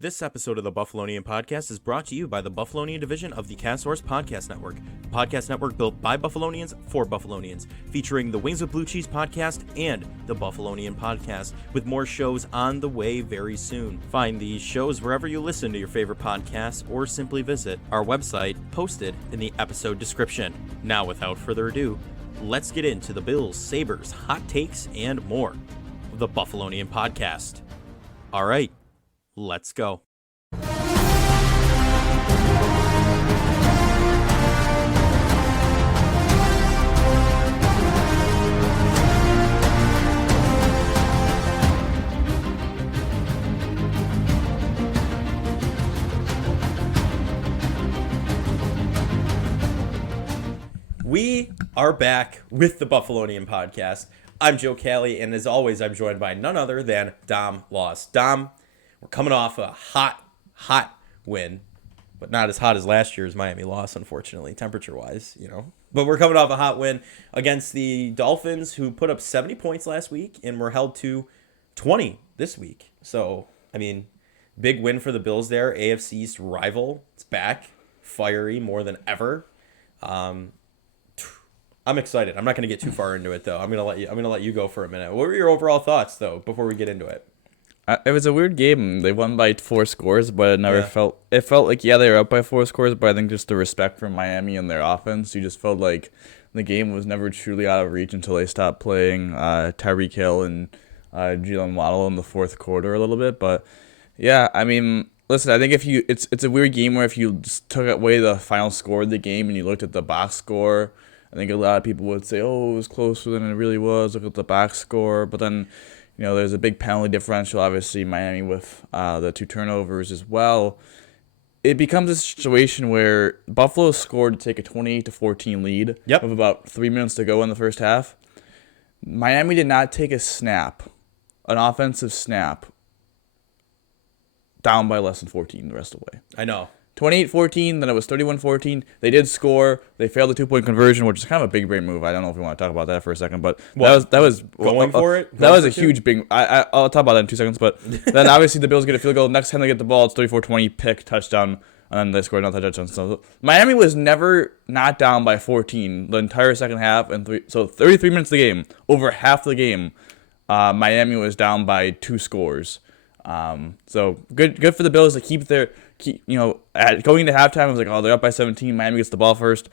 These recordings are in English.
This episode of the Buffalonian Podcast is brought to you by the Buffalonian division of the Castsource Podcast Network, a podcast network built by Buffalonians for Buffalonians, featuring the Wings with Blue Cheese podcast and the Buffalonian Podcast, with more shows on the way very soon. Find these shows wherever you listen to your favorite podcasts, or simply visit our website posted in the episode description. Now, without further ado, let's get into the Bills, Sabres, hot takes, and more. The Buffalonian Podcast. All right. Let's go. We are back with the Buffalonian Podcast. I'm Joe Cali, and as always, I'm joined by none other than Dom Loss. Dom, we're coming off a hot win, but not as hot as last year's Miami loss, unfortunately, temperature-wise, But we're coming off a hot win against the Dolphins, who put up 70 points last week and were held to 20 this week. So, big win for the Bills there. AFC East rival. It's back, fiery more than ever. I'm excited. I'm not going to get too far into it, though. I'm going to let you go for a minute. What were your overall thoughts, though, before we get into it? It was a weird game. They won by 4 scores, but it never felt like, they were up by 4 scores, but I think just the respect for Miami and their offense, you just felt like the game was never truly out of reach until they stopped playing Tyreek Hill and Jalen Waddle in the fourth quarter a little bit. But yeah, listen, I think it's a weird game where if you just took away the final score of the game and you looked at the box score, I think a lot of people would say, oh, it was closer than it really was. Look at the box score. But then, there's a big penalty differential, obviously, Miami with the 2 turnovers as well. It becomes a situation where Buffalo scored to take a 28-14 lead with about 3 minutes to go in the first half. Miami did not take an offensive snap, down by less than 14 the rest of the way. I know. 28-14, then it was 31-14. They did score. They failed the 2-point conversion, which is kind of a big brain move. I don't know if we want to talk about that for a second, but that was going for it. That was a huge big. I'll talk about that in 2 seconds. But then obviously the Bills get a field goal. Next time they get the ball, it's 34-20, pick, touchdown, and then they scored another touchdown. So Miami was never not down by 14 the entire second half, and so 33 minutes of the game, over half the game, Miami was down by 2 scores. So good for the Bills to keep going into halftime. It was like, oh, they're up by 17. Miami gets the ball first.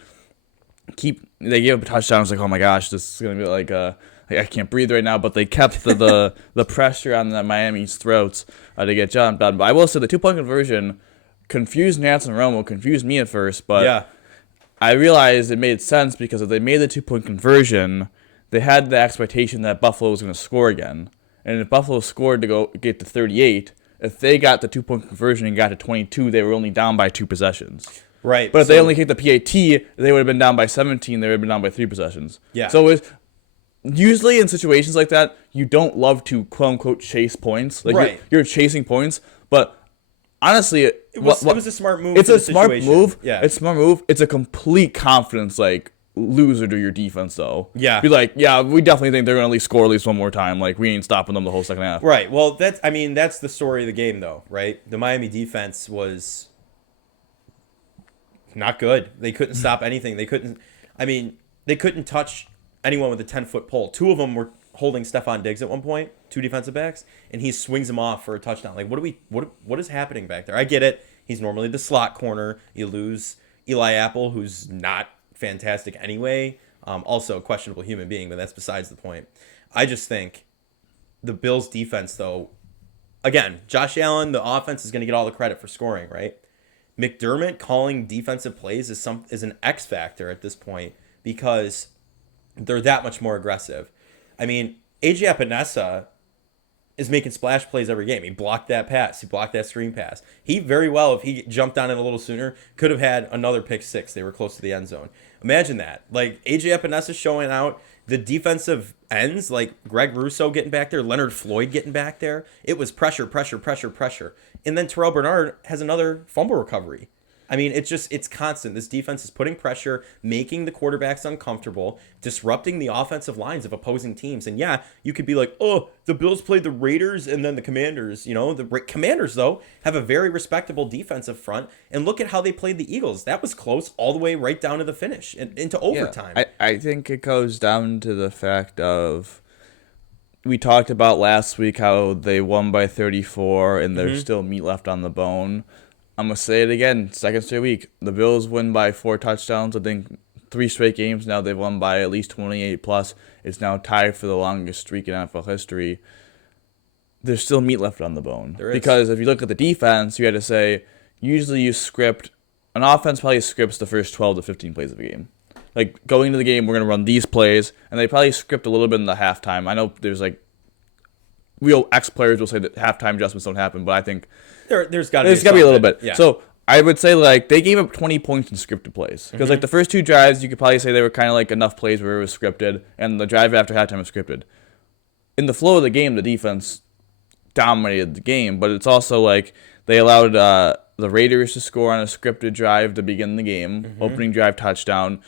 They gave up a touchdown. I was like, oh my gosh, this is gonna be like I can't breathe right now. But they kept the pressure on the Miami's throats to get jumped on. But I will say the 2-point conversion confused Nance and Romo, confused me at first. But I realized it made sense because if they made the 2-point conversion, they had the expectation that Buffalo was going to score again. And if Buffalo scored to get to 38, if they got the 2-point conversion and got to 22, they were only down by 2 possessions. Right. But if they only kicked the PAT, they would have been down by 17. They would have been down by 3 possessions. Yeah. So usually in situations like that, you don't love to quote-unquote chase points. Like you're chasing points. But honestly, it was a smart move. It's a smart move. Yeah. It's a smart move. It's a complete confidence, loser to your defense, though. Yeah. Be like, yeah, we definitely think they're going to at least score at least one more time. Like, we ain't stopping them the whole second half. Right. Well, that's the story of the game, though, right? The Miami defense was not good. They couldn't stop anything. They couldn't touch anyone with a 10-foot pole. 2 of them were holding Stephon Diggs at one point, 2 defensive backs, and he swings them off for a touchdown. Like, what is happening back there? I get it. He's normally the slot corner. You lose Eli Apple, who's not fantastic anyway. Also a questionable human being, but that's besides the point. I just think the Bills defense, though, again, Josh Allen, the offense is going to get all the credit for scoring, right? McDermott calling defensive plays is an X factor at this point because they're that much more aggressive. AJ Epinesa is making splash plays every game. He blocked that pass. He blocked that screen pass. He very well, if he jumped on it a little sooner, could have had another pick 6. They were close to the end zone. Imagine that. Like, AJ Epinesa showing out the defensive ends, like Greg Russo getting back there, Leonard Floyd getting back there. It was pressure. And then Terrell Bernard has another fumble recovery. I mean, it's constant. This defense is putting pressure, making the quarterbacks uncomfortable, disrupting the offensive lines of opposing teams. And yeah, you could be like, oh, the Bills played the Raiders and then the Commanders. You know, the Commanders, though, have a very respectable defensive front. And look at how they played the Eagles. That was close all the way right down to the finish and into overtime. I think it goes down to the fact of, we talked about last week how they won by 34 and there's still meat left on the bone. I'm going to say it again, second straight week. The Bills win by 4 touchdowns. I think 3 straight games now they've won by at least 28 plus. It's now tied for the longest streak in NFL history. There's still meat left on the bone. There is. Because if you look at the defense, you had to say, usually you script, an offense probably scripts the first 12 to 15 plays of a game. Like, going into the game, we're going to run these plays, and they probably script a little bit in the halftime. I know there's, like, real ex-players will say that halftime adjustments don't happen, but I think there's got to be a little bit. Yeah. So I would say, like, they gave up 20 points in scripted plays. Because, like, the first 2 drives, you could probably say they were kind of, like, enough plays where it was scripted, and the drive after halftime was scripted. In the flow of the game, the defense dominated the game, but it's also, like, they allowed the Raiders to score on a scripted drive to begin the game, opening drive touchdown.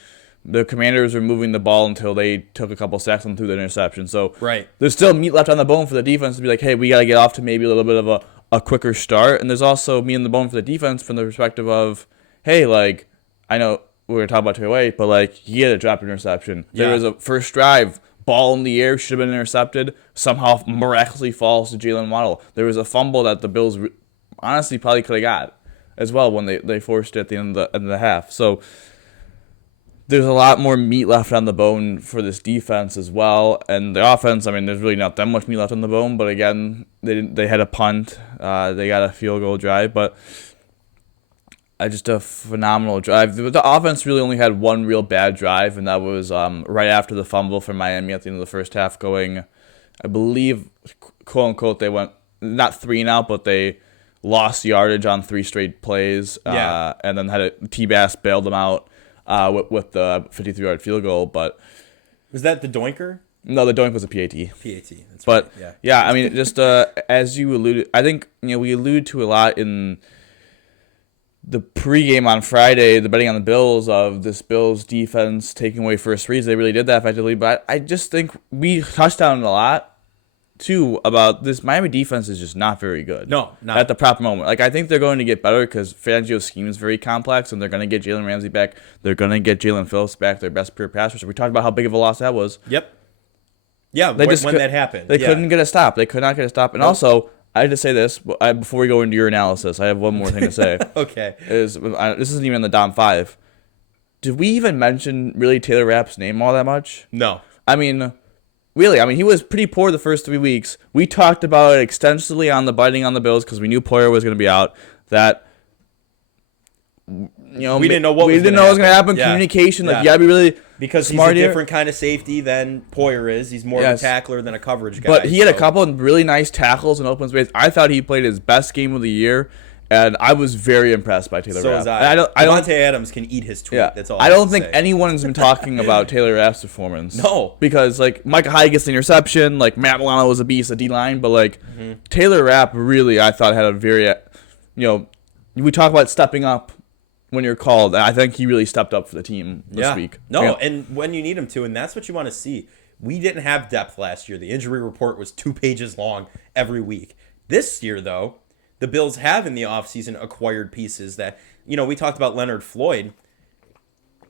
The Commanders were moving the ball until they took a couple sacks and threw the interception. So there's still meat left on the bone for the defense to be like, hey, we got to get off to maybe a little bit of a quicker start. And there's also meat on the bone for the defense from the perspective of, hey, like, I know we were talking about Taylor, but, like, he had a drop interception. There was a first drive, ball in the air, should have been intercepted, somehow miraculously falls to Jalen Waddle. There was a fumble that the Bills honestly probably could have got as well when they forced it at the end of the half. So there's a lot more meat left on the bone for this defense as well. And the offense, I mean, there's really not that much meat left on the bone. But again, they had a punt. They got a field goal drive. But just a phenomenal drive. The offense really only had one real bad drive, and that was right after the fumble for Miami at the end of the first half going, I believe, quote-unquote, they went not 3 and out, but they lost yardage on 3 straight plays. And then had T-Bass bailed them out. With the 53-yard field goal, but was that the doinker? No, the doink was a PAT. That's but right. I mean, just as you alluded, I think we allude to a lot in the pregame on Friday, the betting on the Bills of this Bills defense taking away first reads. They really did that effectively, but I just think we touched on it a lot too about this Miami defense is just not very good. No, not at the proper moment. Like, I think they're going to get better because Fangio's scheme is very complex, and they're going to get Jalen Ramsey back. They're going to get Jalen Phillips back, their best pure pass rusher. We talked about how big of a loss that was. Yep. Yeah, when that happened. They couldn't get a stop. They could not get a stop. And also, I had to say this before we go into your analysis. I have one more thing to say. Okay. This isn't even the Dom 5. Did we even mention really Taylor Rapp's name all that much? No. I mean, really, he was pretty poor the first 3 weeks. We talked about it extensively on the Biting on the Bills because we knew Poyer was going to be out. That, we didn't know what was going to happen. Yeah. Communication, like, you got to be really because smart he's a here. different kind of safety than Poyer is. He's more of a tackler than a coverage guy. But he had a couple of really nice tackles in open space. I thought he played his best game of the year. And I was very impressed by Taylor Rapp. So was I. Devontae Adams can eat his tweet. Yeah. That's all. I don't think anyone's been talking about Taylor Rapp's performance. No. Because, like, Micah Hyde gets the interception. Like, Matt Milano was a beast at D-line. But, like, Taylor Rapp really, I thought, had a very, we talk about stepping up when you're called. And I think he really stepped up for the team this week. No, and when you need him to. And that's what you want to see. We didn't have depth last year. The injury report was 2 pages long every week. This year, though, the Bills have in the offseason acquired pieces that, we talked about Leonard Floyd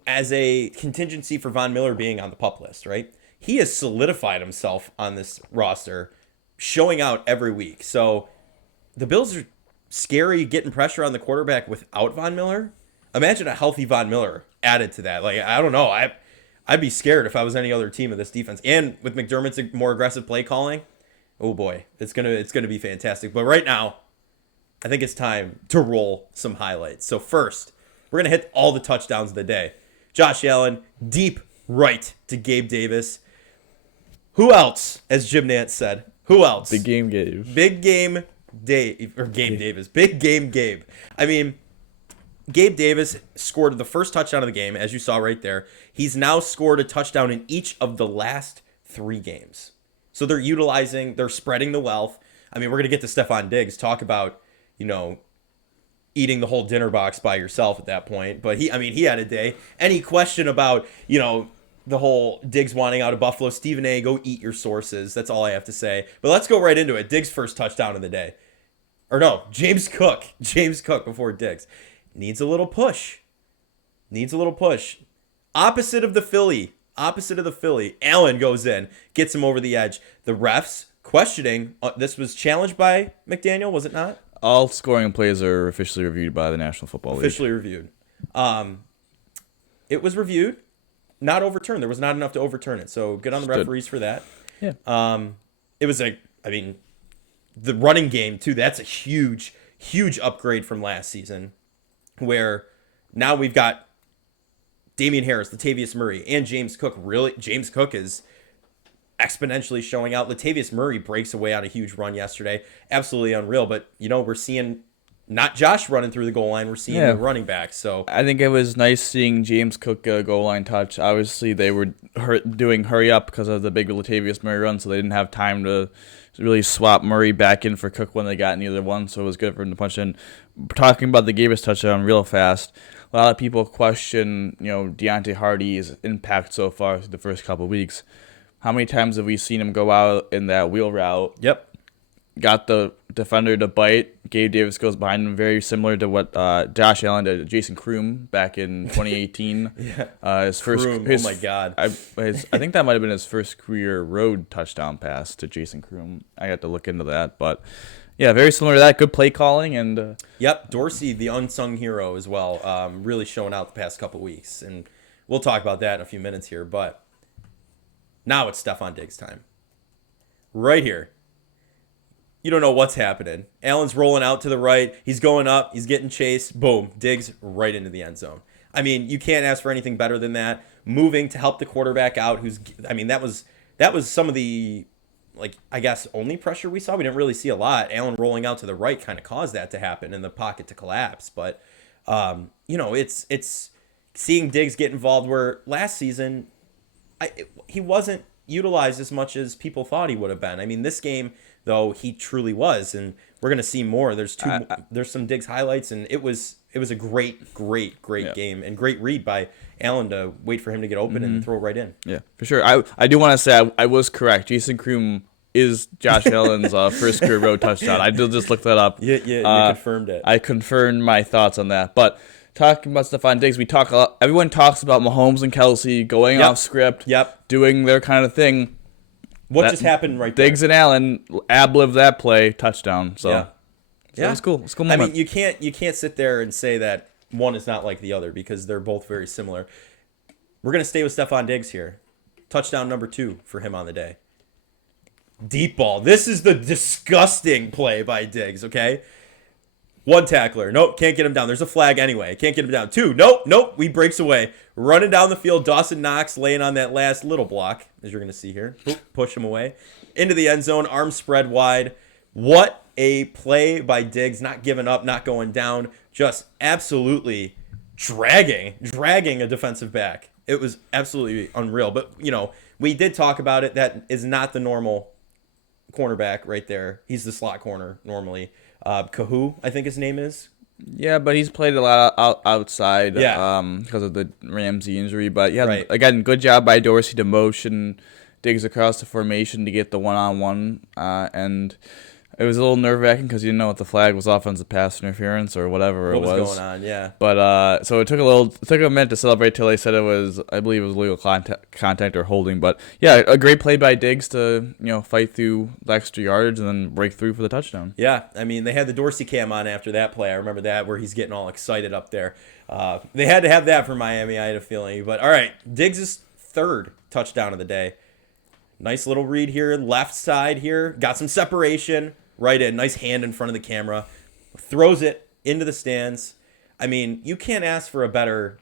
as a contingency for Von Miller being on the PUP list, right? He has solidified himself on this roster, showing out every week. So the Bills are scary getting pressure on the quarterback without Von Miller. Imagine a healthy Von Miller added to that. Like, I don't know. I'd be scared if I was any other team of this defense. And with McDermott's more aggressive play calling, oh boy, it's gonna be fantastic. But right now, I think it's time to roll some highlights. So first, we're going to hit all the touchdowns of the day. Josh Allen, deep right to Gabe Davis. Who else, as Jim Nantz said? Who else? Big game Gabe. Big game Dave, or Gabe Davis. Big game Gabe. I mean, Gabe Davis scored the first touchdown of the game, as you saw right there. He's now scored a touchdown in each of the last 3 games. So they're spreading the wealth. I mean, we're going to get to Stephon Diggs, talk about, eating the whole dinner box by yourself at that point. But he had a day. Any question about, the whole Diggs wanting out of Buffalo, Stephen A., go eat your sources. That's all I have to say. But let's go right into it. Diggs' first touchdown of the day. Or no, James Cook. James Cook before Diggs. Needs a little push. Opposite of the Philly. Allen goes in, gets him over the edge. The refs questioning. This was challenged by McDaniel, was it not? All scoring plays are officially reviewed by the National Football League. Officially reviewed. It was reviewed, not overturned. There was not enough to overturn it. So good on the referees for that. Yeah. It was the running game too. That's a huge upgrade from last season, where now we've got Damian Harris, Latavius Murray, and James Cook. Really, James Cook is exponentially showing out. Latavius Murray breaks away on a huge run yesterday. Absolutely unreal. But, we're seeing not Josh running through the goal line. We're seeing the running back. So I think it was nice seeing James Cook get a goal line touch. Obviously, they were doing hurry up because of the big Latavius Murray run, so they didn't have time to really swap Murray back in for Cook when they got neither one, so it was good for him to punch in. Talking about the Gavis touchdown real fast, a lot of people question, Deontay Hardy's impact so far through the first couple of weeks. How many times have we seen him go out in that wheel route? Yep. Got the defender to bite. Gabe Davis goes behind him, very similar to what Josh Allen did to Jason Kroom back in 2018. Yeah. His first. Kroom, oh my God. I think that might have been his first career road touchdown pass to Jason Kroom. I had to look into that, but yeah, very similar to that. Good play calling and. Yep, Dorsey, the unsung hero as well, really showing out the past couple weeks, and we'll talk about that in a few minutes here. But now it's Stefon Diggs time. Right here. You don't know what's happening. Allen's rolling out to the right. He's going up. He's getting chased. Boom. Diggs right into the end zone. You can't ask for anything better than that. Moving to help the quarterback out. That was some of the, I guess, only pressure we saw. We didn't really see a lot. Allen rolling out to the right kind of caused that to happen and the pocket to collapse. But, it's seeing Diggs get involved where last season he wasn't utilized as much as people thought he would have been. This game, though, he truly was, and we're gonna see more. There's some Diggs highlights, and it was a great game and great read by Allen to wait for him to get open and throw right in. Yeah, for sure. I do want to say I was correct. Jason Kroom is Josh Allen's first career road touchdown. I did just look that up. Yeah, you confirmed it. I confirmed my thoughts on that, but. Talking about Stefon Diggs, we talk a lot. Everyone talks about Mahomes and Kelsey going off script, doing their kind of thing. What just happened right there? Diggs and Allen ad-libbed that play, touchdown. So it was cool. It's a cool moment. You can't sit there and say that one is not like the other because they're both very similar. We're gonna stay with Stefon Diggs here. Touchdown number 2 for him on the day. Deep ball. This is the disgusting play by Diggs. Okay. 1 tackler. Nope, can't get him down. There's a flag anyway. Can't get him down. 2. Nope. He breaks away. Running down the field. Dawson Knox laying on that last little block, as you're going to see here. Push him away. Into the end zone. Arms spread wide. What a play by Diggs. Not giving up, not going down. Just absolutely dragging a defensive back. It was absolutely unreal. But, we did talk about it. That is not the normal cornerback right there. He's the slot corner normally. Kahu, I think his name is. Yeah, but he's played a lot outside because of the Ramsey injury. But again, good job by Dorsey to motion Diggs across the formation to get the one-on-one. And it was a little nerve-wracking because you didn't know what the flag was, offensive pass interference or whatever it was. What was going on, yeah. But so it took a minute to celebrate till they said I believe it was legal contact or holding. But yeah, a great play by Diggs to fight through the extra yardage and then break through for the touchdown. Yeah, they had the Dorsey cam on after that play. I remember that where he's getting all excited up there. They had to have that for Miami, I had a feeling. But all right, Diggs' 3rd touchdown of the day. Nice little read here, left side here. Got some separation. Right in. Nice hand in front of the camera. Throws it into the stands. You can't ask for a better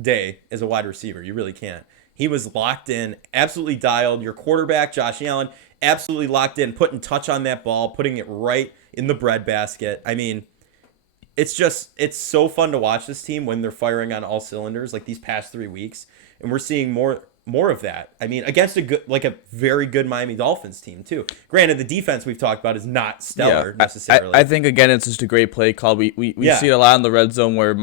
day as a wide receiver. You really can't. He was locked in, absolutely dialed. Your quarterback, Josh Allen, absolutely locked in, putting touch on that ball, putting it right in the breadbasket. It's so fun to watch this team when they're firing on all cylinders like these past 3 weeks. And we're seeing more more of that. I mean, against a very good Miami Dolphins team too. Granted, the defense we've talked about is not stellar necessarily. I think again it's just a great play call. We see it a lot in the red zone where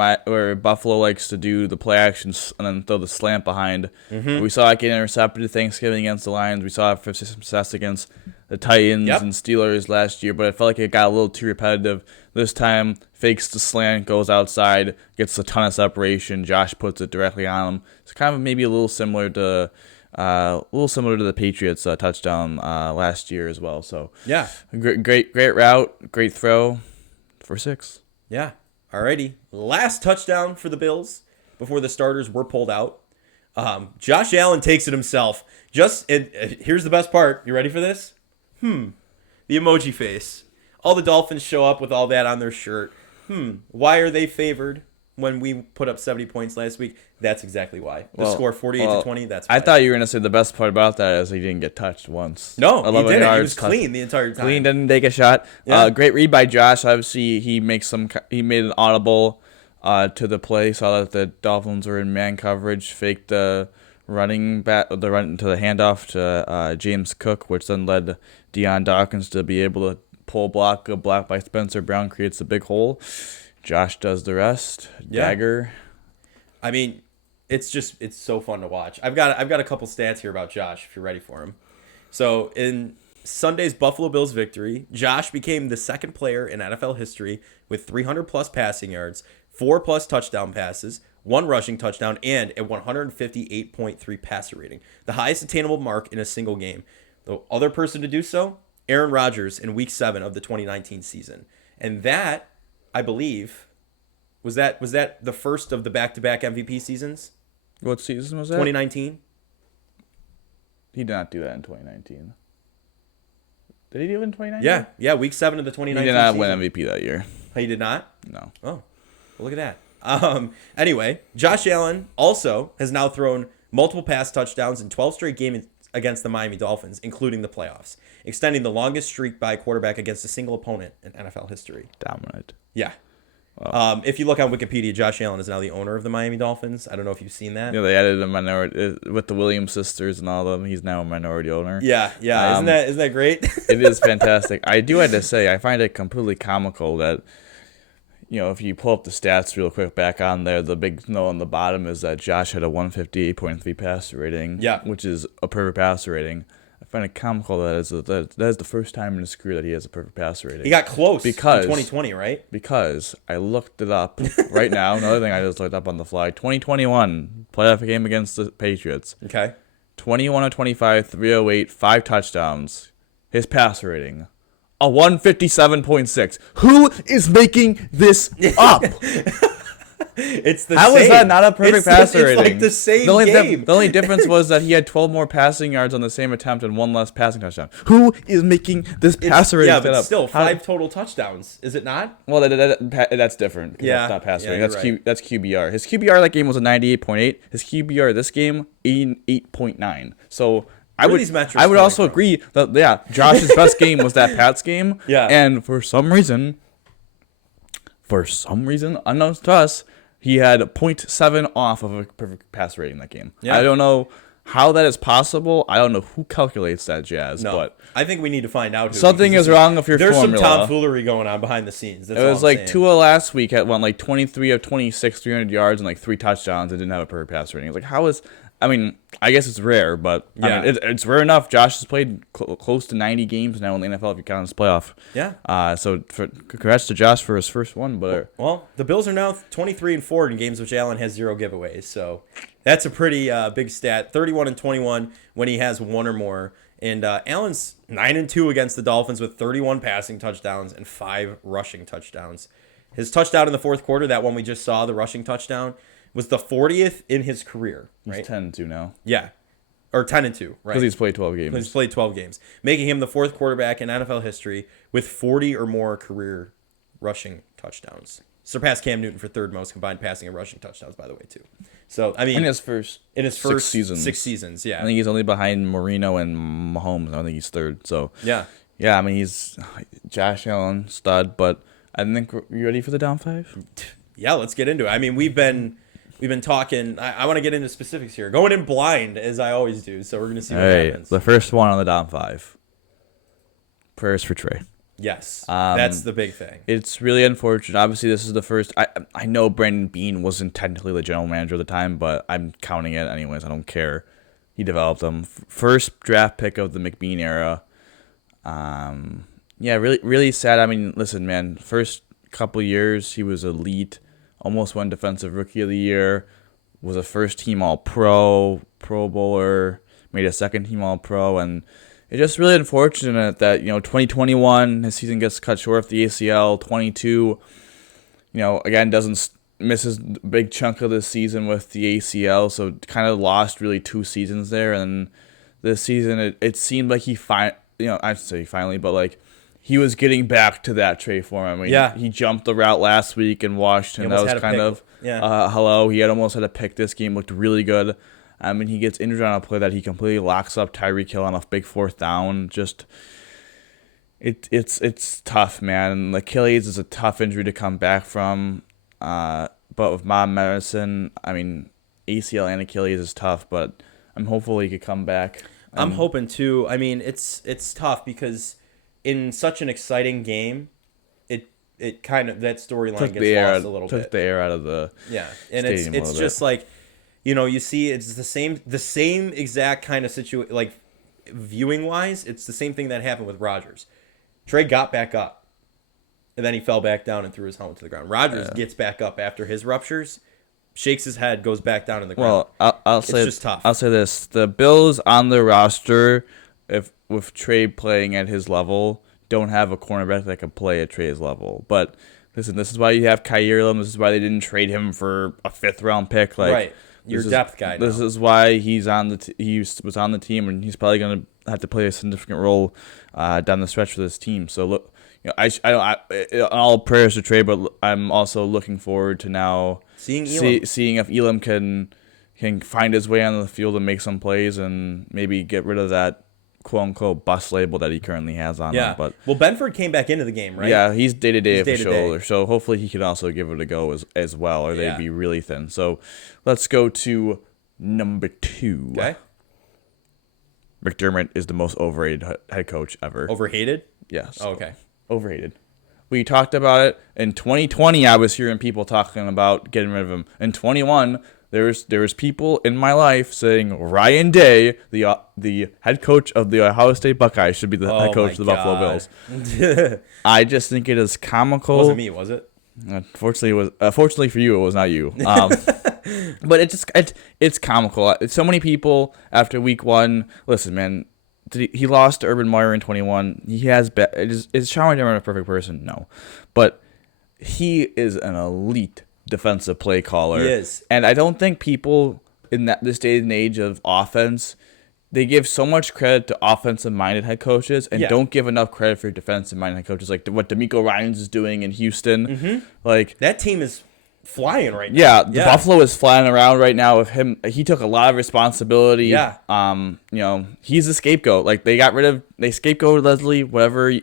Buffalo likes to do the play actions and then throw the slant behind. Mm-hmm. We saw it get intercepted at Thanksgiving against the Lions. We saw it for success against the Titans and Steelers last year, but I felt like it got a little too repetitive. This time, fakes the slant, goes outside, gets a ton of separation. Josh puts it directly on him. It's kind of maybe a little similar to the Patriots touchdown last year as well. So yeah, great route, great throw for 6. Yeah, alrighty. Last touchdown for the Bills before the starters were pulled out. Josh Allen takes it himself. Here's the best part. You ready for this? The emoji face. All the Dolphins show up with all that on their shirt. Why are they favored when we put up 70 points last week? That's exactly why. The score 48-20, that's why. I thought you were going to say the best part about that is he didn't get touched once. No, he didn't. He was clean the entire time. Clean, didn't take a shot. Yeah. Great read by Josh. Obviously, he made an audible to the play. Saw that the Dolphins were in man coverage. Faked the run to the handoff to James Cook, which then led Deion Dawkins to be able to pull block. A block by Spencer Brown creates a big hole. Josh does the rest. Dagger. I mean, it's so fun to watch. I've got a couple stats here about Josh if you're ready for him. So in Sunday's Buffalo Bills victory, Josh became the second player in NFL history with 300 plus passing yards, 4 plus touchdown passes, 1 rushing touchdown, and a 158.3 passer rating, the highest attainable mark in a single game. The other person to do so, Aaron Rodgers in Week 7 of the 2019 season, and that, I believe, was that the first of the back-to-back MVP seasons? What season was that? 2019. He did not do that in 2019. Did he do it in 2019? Yeah, Week 7 of the 2019 He did not season. win MVP that year. He did not? No. Oh, well, look at that. Anyway, Josh Allen also has now thrown multiple pass touchdowns in 12 straight games against the Miami Dolphins, including the playoffs, extending the longest streak by a quarterback against a single opponent in NFL history. Dominant. Yeah. Wow. If you look on Wikipedia, Josh Allen is now the owner of the Miami Dolphins. I don't know if you've seen that. Yeah, they added a minority with the Williams sisters and all of them. He's now a minority owner. Yeah. Isn't that great? It is fantastic. I do have to say, I find it completely comical that, if you pull up the stats real quick back on there, the big note on the bottom is that Josh had a 158.3 passer rating. Yeah. Which is a perfect passer rating. I find it comical that is the first time in his career that he has a perfect passer rating. He got close in 2020, right? Because I looked it up right now. Another thing I just looked up on the fly. 2021 playoff game against the Patriots. Okay. 21 of 25, 308, 5 touchdowns. His passer rating, a 157.6. Who is making this up? It's the How same. is that not a perfect passer rating? It's like the same game. The only difference was that he had 12 more passing yards on the same attempt and 1 less passing touchdown. Who is making this passer rating? Yeah, but still, 5 total touchdowns. Is it not? Well, that's different. Yeah, that's not passer rating. That's right. That's QBR. His QBR that game was a 98.8. His QBR this game 88.9. So I would also agree that Josh's best game was that Pats game. Yeah. And for some reason, unknown to us, he had 0.7 off of a perfect pass rating that game. Yeah. I don't know how that is possible. I don't know who calculates that jazz. No, but I think we need to find out who. Something is wrong with your formula. There's some tomfoolery going on behind the scenes. That's it was all I'm like saying. Tua last week went like 23 of 26, 300 yards and like 3 touchdowns and didn't have a perfect pass rating. It's like, how is... I mean, I guess it's rare, but I mean, it's rare enough. Josh has played close to 90 games now in the NFL if you count his playoff. Yeah. So congrats to Josh for his first one. But well, the Bills are now 23-4 in games which Allen has 0 giveaways. So that's a pretty big stat. 31-21 when he has 1 or more. And Allen's 9-2 against the Dolphins with 31 passing touchdowns and 5 rushing touchdowns. His touchdown in the fourth quarter, that one we just saw, the rushing touchdown, was the 40th in his career. Right? He's 10-2 now. Yeah. Or 10-2, right? Because he's played 12 games. He's played 12 games, making him the 4th quarterback in NFL history with 40 or more career rushing touchdowns. Surpassed Cam Newton for 3rd most combined passing and rushing touchdowns, by the way, too. So, I mean... In his first 6 seasons, yeah. I think he's only behind Marino and Mahomes. I don't think he's 3rd. So, yeah. Yeah, I mean, he's Josh Allen, stud, but I think you ready for the down 5? Yeah, let's get into it. I mean, we've been we've been talking. I want to get into specifics here. Going in blind, as I always do. So we're going to see All what right, happens. the first one on the down 5. Prayers for Trey. Yes, that's the big thing. It's really unfortunate. Obviously, this is the first. I know Brandon Beane wasn't technically the general manager at the time, but I'm counting it anyways. I don't care. He developed them. First draft pick of the McBean era. Yeah, really, really sad. I mean, listen, man. First couple years, he was elite. Almost won Defensive Rookie of the Year. Was a first team All-Pro, Pro Bowler. Made a second team All-Pro, and it's just really unfortunate that 2021 his season gets cut short of the ACL. 22, again misses a big chunk of the season with the ACL, so kind of lost really 2 seasons there. And this season it seemed like I'd say finally, but like he was getting back to that Trey form. I mean, he jumped the route last week in Washington. That was kind of hello. He had almost had a pick this game. Looked really good. I mean, he gets injured on a play that he completely locks up Tyreek Hill on a big 4th down. Just, it's tough, man. Achilles is a tough injury to come back from. But with modern medicine, I mean, ACL and Achilles is tough. But I'm hopeful he could come back. I'm hoping too. I mean, it's tough because in such an exciting game, it kind of that storyline gets lost a little bit. Took the air out of the and it's just like. You see, it's the same exact kind of situation. Like viewing wise, it's the same thing that happened with Rodgers. Trey got back up, and then he fell back down and threw his helmet to the ground. Rodgers gets back up after his ruptures, shakes his head, goes back down in the ground. Well, I'll say it's just tough. I'll say this: the Bills on the roster, if with Trey playing at his level, don't have a cornerback that can play at Trey's level. But listen, this is why you have Kyer Elam. This is why they didn't trade him for a 5th round pick. Right. Your depth guy. This is why he's on the he was on the team, and he's probably going to have to play a significant role down the stretch for this team. So look, I all prayers to Trey, but I'm also looking forward to now seeing if Elam can find his way on the field and make some plays and maybe get rid of that quote unquote bust label that he currently has on him. But Benford came back into the game, right? Yeah, he's day-to-day official, so hopefully he can also give it a go as well, or they'd be really thin. So let's go to number 2. Okay. McDermott is the most overrated head coach ever. Overhated? Yes. Oh, okay. Overhated. We talked about it in 2020. I was hearing people talking about getting rid of him. In 21, there was people in my life saying Ryan Day, the head coach of the Ohio State Buckeyes, should be the head coach of the Buffalo Bills. I just think it is comical. It wasn't me, was it? Fortunately for you, it was not you. But it's comical. So many people after week 1. Listen, man. He lost to Urban Meyer in 21. He has is Sean McDermott a perfect person? No, but he is an elite defensive play caller. He is. And I don't think people in this day and age of offense, they give so much credit to offensive-minded head coaches and don't give enough credit for defensive-minded head coaches, like what DeMeco Ryans is doing in Houston. Mm-hmm. Like that team is flying right now. Yeah, Buffalo is flying around right now with him. He took a lot of responsibility. Yeah. He's the scapegoat. Like they scapegoated Leslie, whatever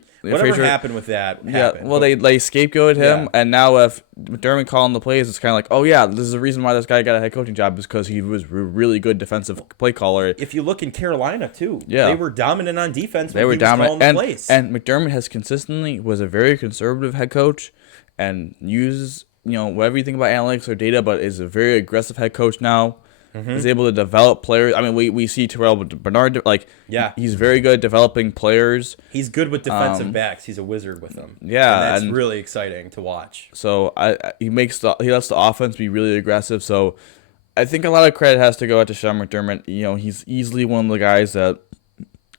happened with that happened. Yeah, well, they scapegoated him, and now if McDermott calling the plays, it's kind of like, oh yeah, this is the reason why this guy got a head coaching job is because he was a really good defensive play caller. If you look in Carolina too, they were dominant on defense. They were dominant, calling the plays. And McDermott has consistently was a very conservative head coach, and uses whatever you think about analytics or data, but is a very aggressive head coach now. Mm-hmm. Is able to develop players. I mean, we see Terrell Bernard, he's very good at developing players. He's good with defensive backs. He's a wizard with them. Yeah, and that's really exciting to watch. So he lets the offense be really aggressive. So I think a lot of credit has to go out to Sean McDermott. He's easily one of the guys that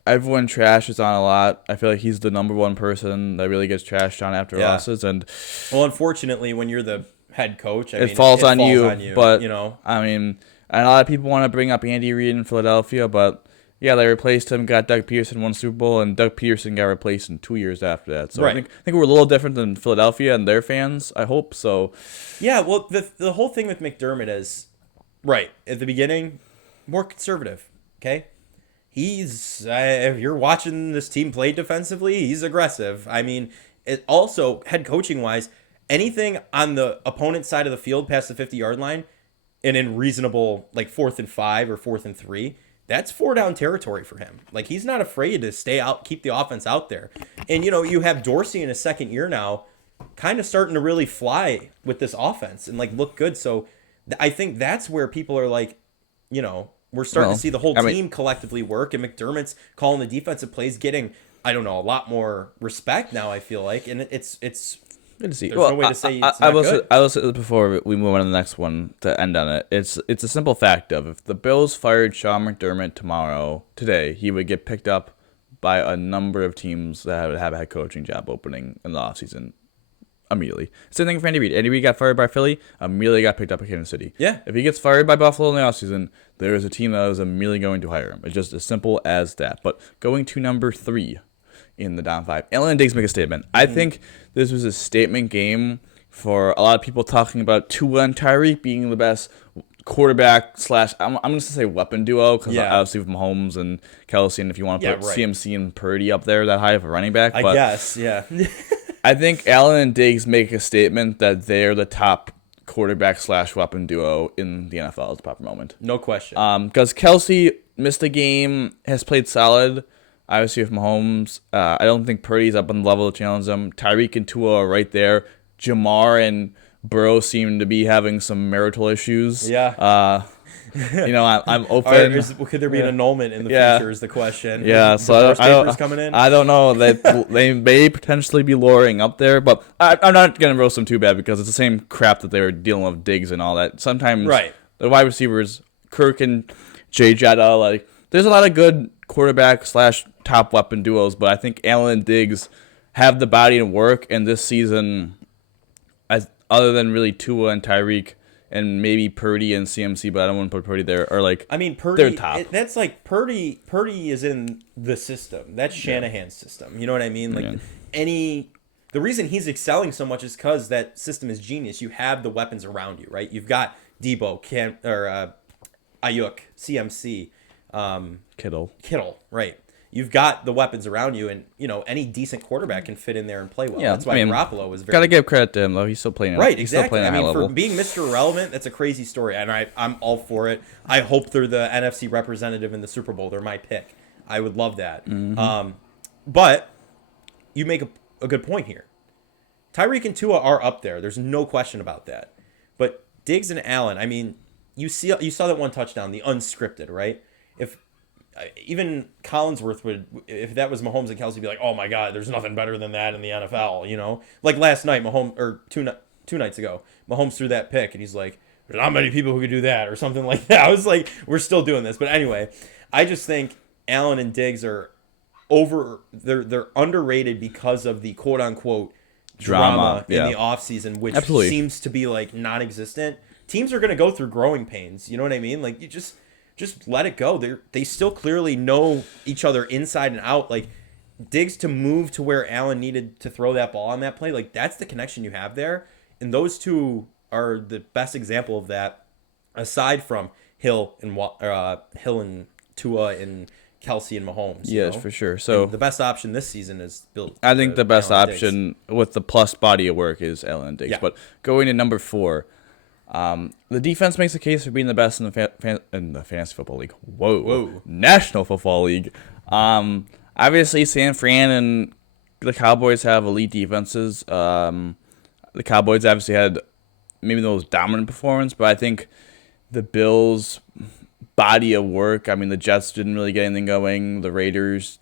everyone trashes on a lot. I feel like he's the number one person that really gets trashed on after losses. And unfortunately, when you're the head coach, it falls on you. But I mean. And a lot of people want to bring up Andy Reid in Philadelphia, but they replaced him, got Doug Peterson, won Super Bowl, and Doug Peterson got replaced in 2 years after that. So I think we're a little different than Philadelphia and their fans, I hope. So yeah, well, the whole thing with McDermott is, right, at the beginning, more conservative, okay? He's, if you're watching this team play defensively, he's aggressive. I mean, it also, head coaching-wise, anything on the opponent's side of the field past the 50-yard line, and in reasonable, like 4th and 5 or 4th and 3, that's 4-down territory for him. Like, he's not afraid to stay out, keep the offense out there. And, you have Dorsey in his second year now, kind of starting to really fly with this offense and, like, look good. So I think that's where people are like, we're starting to see the whole team collectively work, and McDermott's calling the defensive plays, getting, I don't know, a lot more respect now, I feel like. And it's good to see. There's no way to say it's not good. I will say this before we move on to the next one to end on it. It's a simple fact of, if the Bills fired Sean McDermott today, he would get picked up by a number of teams that would have a head coaching job opening in the offseason immediately. Same thing for Andy Reid. Andy Reid got fired by Philly, immediately got picked up at Kansas City. Yeah. If he gets fired by Buffalo in the offseason, there is a team that is immediately going to hire him. It's just as simple as that. But going to number 3 in the down 5, Allen and Diggs make a statement. I think this was a statement game for a lot of people talking about Tua and Tyreek being the best quarterback / I'm going to say weapon duo, because obviously with Mahomes and Kelsey, and if you want to put CMC and Purdy up there that high of a running back. I guess, yeah. I think Allen and Diggs make a statement that they're the top quarterback / weapon duo in the NFL at the proper moment. No question. Because Kelsey missed a game, has played solid. Obviously with Mahomes, I don't think Purdy's up on the level to challenge them. Tyreek and Tua are right there. Jamar and Burrow seem to be having some marital issues. Yeah. I'm open. Could there be an annulment in the future is the question. Yeah, so coming in? I don't know. They may potentially be luring up there, but I'm not going to roast them too bad, because it's the same crap that they were dealing with Diggs and all that. Sometimes the wide receivers, Kirk and Jay Jetta, there's a lot of good quarterback / top weapon duos, but I think Allen and Diggs have the body to work, and this season, other than really Tua and Tyreek, and maybe Purdy and CMC, but I don't want to put Purdy there, or Purdy, they're top. That's like Purdy is in the system. That's Shanahan's system. You know what I mean? The reason he's excelling so much is because that system is genius. You have the weapons around you, right? You've got Debo, Ayuk, CMC, Kittle, right? You've got the weapons around you, and any decent quarterback can fit in there and play well. Yeah, that's why Garoppolo was very. Gotta give credit to him though. He's still playing right. He's Exactly. Still playing at a high level. For being Mr. Irrelevant, that's a crazy story, and I'm all for it. I hope they're the NFC representative in the Super Bowl. They're my pick. I would love that. Mm-hmm. But you make a good point here. Tyreek and Tua are up there. There's no question about that. But Diggs and Allen, you saw that one touchdown, the unscripted, right? If even Collinsworth would, if that was Mahomes and Kelsey, be like, oh my God, there's nothing better than that in the NFL, Like last night, Mahomes, or two nights ago, Mahomes threw that pick, and he's like, there's not many people who could do that, or something like that. I was like, we're still doing this. But anyway, I just think Allen and Diggs are they're underrated because of the quote unquote drama in the offseason, which seems to be non-existent. Teams are going to go through growing pains. You know what I mean? You just let it go. They still clearly know each other inside and out. Diggs to move to where Allen needed to throw that ball on that play, that's the connection you have there. And those two are the best example of that, aside from Hill and Tua and Kelsey and Mahomes. Yes, for sure. So and the best option this season is built. I think the best option with the plus body of work is Allen and Diggs. Yeah. But going to number 4. The defense makes a case for being the best in the Fantasy Football League. Whoa. National Football League. Obviously, San Fran and the Cowboys have elite defenses. The Cowboys obviously had maybe the most dominant performance, but I think the Bills' body of work, the Jets didn't really get anything going. The Raiders,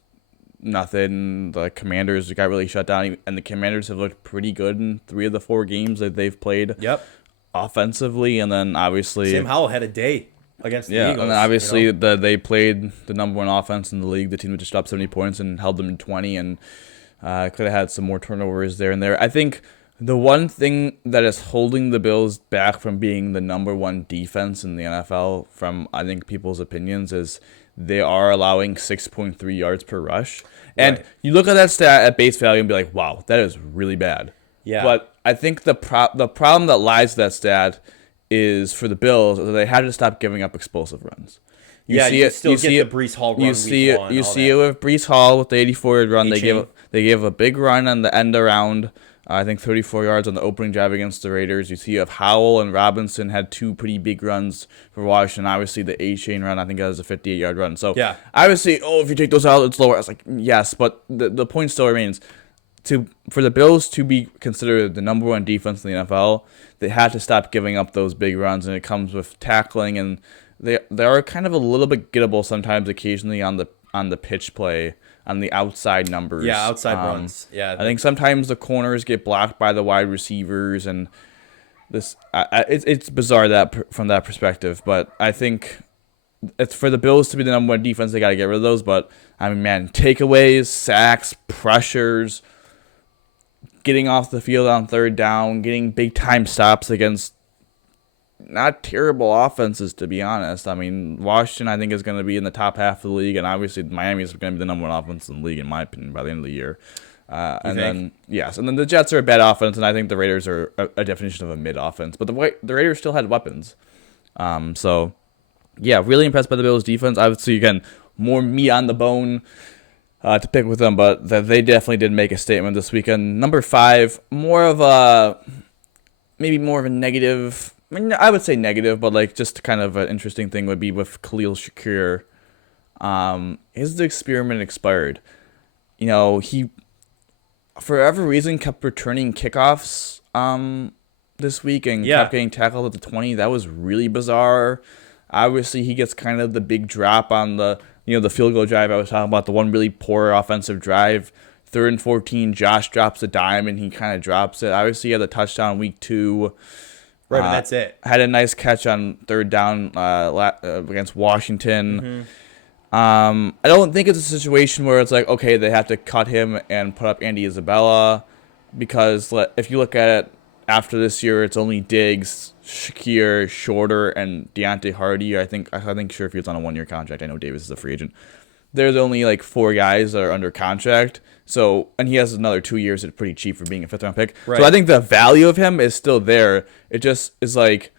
nothing. The Commanders got really shut down, and the Commanders have looked pretty good in 3 of the 4 games that they've played. Yep. Offensively, and then obviously Sam Howell had a day against the Eagles. And then obviously they played the number 1 offense in the league. The team that just dropped 70 points and held them to 20, and could have had some more turnovers there and there. I think the one thing that is holding the Bills back from being the number 1 defense in the NFL, from I think people's opinions, is they are allowing 6.3 yards per rush. And you look at that stat at base value and be like, wow, that is really bad. Yeah. But I think the problem that lies to that stat is for the Bills is that they had to stop giving up explosive runs. You get the Breece Hall run. You see it with Breece Hall with the 84-yard run. They gave a big run on the end around I think 34 yards on the opening drive against the Raiders. You see, Howell and Robinson had two pretty big runs for Washington. Obviously, the A-Chain run, I think that was a 58-yard run. So, Yeah. obviously, if you take those out, it's lower. I was like, yes, but the point still remains. For the Bills to be considered the number one defense in the NFL, they had to stop giving up those big runs, and it comes with tackling, and they are kind of a little bit gettable sometimes, occasionally on the pitch play, on the outside numbers. Yeah, outside runs. Yeah, I think sometimes the corners get blocked by the wide receivers, and it's bizarre from that perspective. But I think it's for the Bills to be the number one defense, they got to get rid of those. But I mean, man, takeaways, sacks, pressures, getting off the field on third down, getting big time stops against not terrible offenses, to be honest. I mean, Washington, I think, is going to be in the top half of the league, and obviously Miami is going to be the number one offense in the league, in my opinion, by the end of the year. And then the Jets are a bad offense, and I think the Raiders are a definition of a mid offense. But the Raiders still had weapons. So, yeah, really impressed by the Bills' defense. Obviously, again, more meat on the bone to pick with them, but they definitely did make a statement this weekend. Number 5, maybe more of a negative. I mean, I would say negative, but like just kind of an interesting thing would be with Khalil Shakir. His experiment expired. You know, he, for whatever reason, kept returning kickoffs this week and kept getting tackled at the 20. That was really bizarre. Obviously, he gets kind of the big drop on the field goal drive I was talking about, the one really poor offensive drive. 3rd and 14, Josh drops a dime and he kind of drops it. Obviously, he had the touchdown week 2. Right, but that's it. Had a nice catch on 3rd down against Washington. I don't think it's a situation where it's like, okay, they have to cut him and put up Andy Isabella, because if you look at it after this year, it's only Diggs, Shakir, Shorter, and Deontay Hardy. I think Sherfield's on a 1-year contract. I know Davis is a free agent. There's only like 4 guys that are under contract. So, and he has another 2 years at pretty cheap for being a 5th-round pick. Right. So I think the value of him is still there. It just is like,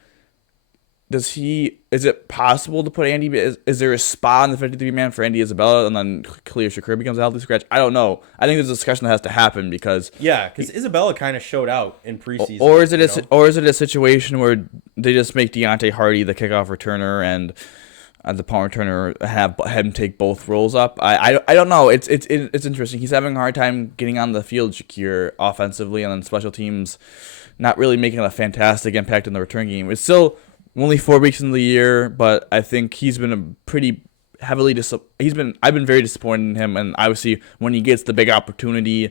is it possible to put Andy, is there a spot in the 53-man for Andy Isabella and then Khalil Shakir becomes a healthy scratch? I don't know. I think there's a discussion that has to happen because Isabella kind of showed out in preseason. Or is it a situation where they just make Deontay Hardy the kickoff returner and the punt returner have him take both roles up? I don't know. It's interesting. He's having a hard time getting on the field, Shakir, offensively, and then special teams not really making a fantastic impact in the return game. It's still only 4 weeks in the year, but I think he's been a pretty heavily I've been very disappointed in him, and obviously when he gets the big opportunity,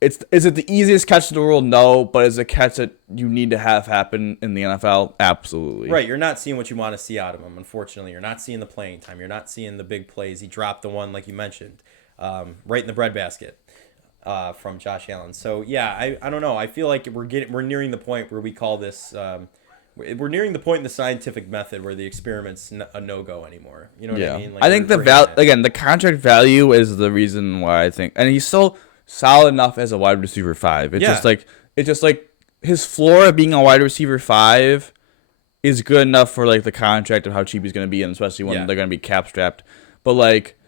is it the easiest catch in the world? No, but is it a catch that you need to have happen in the NFL? Absolutely. Right, you're not seeing what you want to see out of him, unfortunately. You're not seeing the playing time. You're not seeing the big plays. He dropped the one, like you mentioned, right in the breadbasket from Josh Allen. So, yeah, I don't know. I feel like we're nearing the point where we call this we're nearing the point in the scientific method where the experiment's a no-go anymore. You know what I mean? Like, I think the contract value is the reason why I think, and he's still solid enough as a wide receiver 5. It's just like his floor of being a wide receiver 5 is good enough for like the contract of how cheap he's going to be, and especially when they're going to be cap strapped. But like,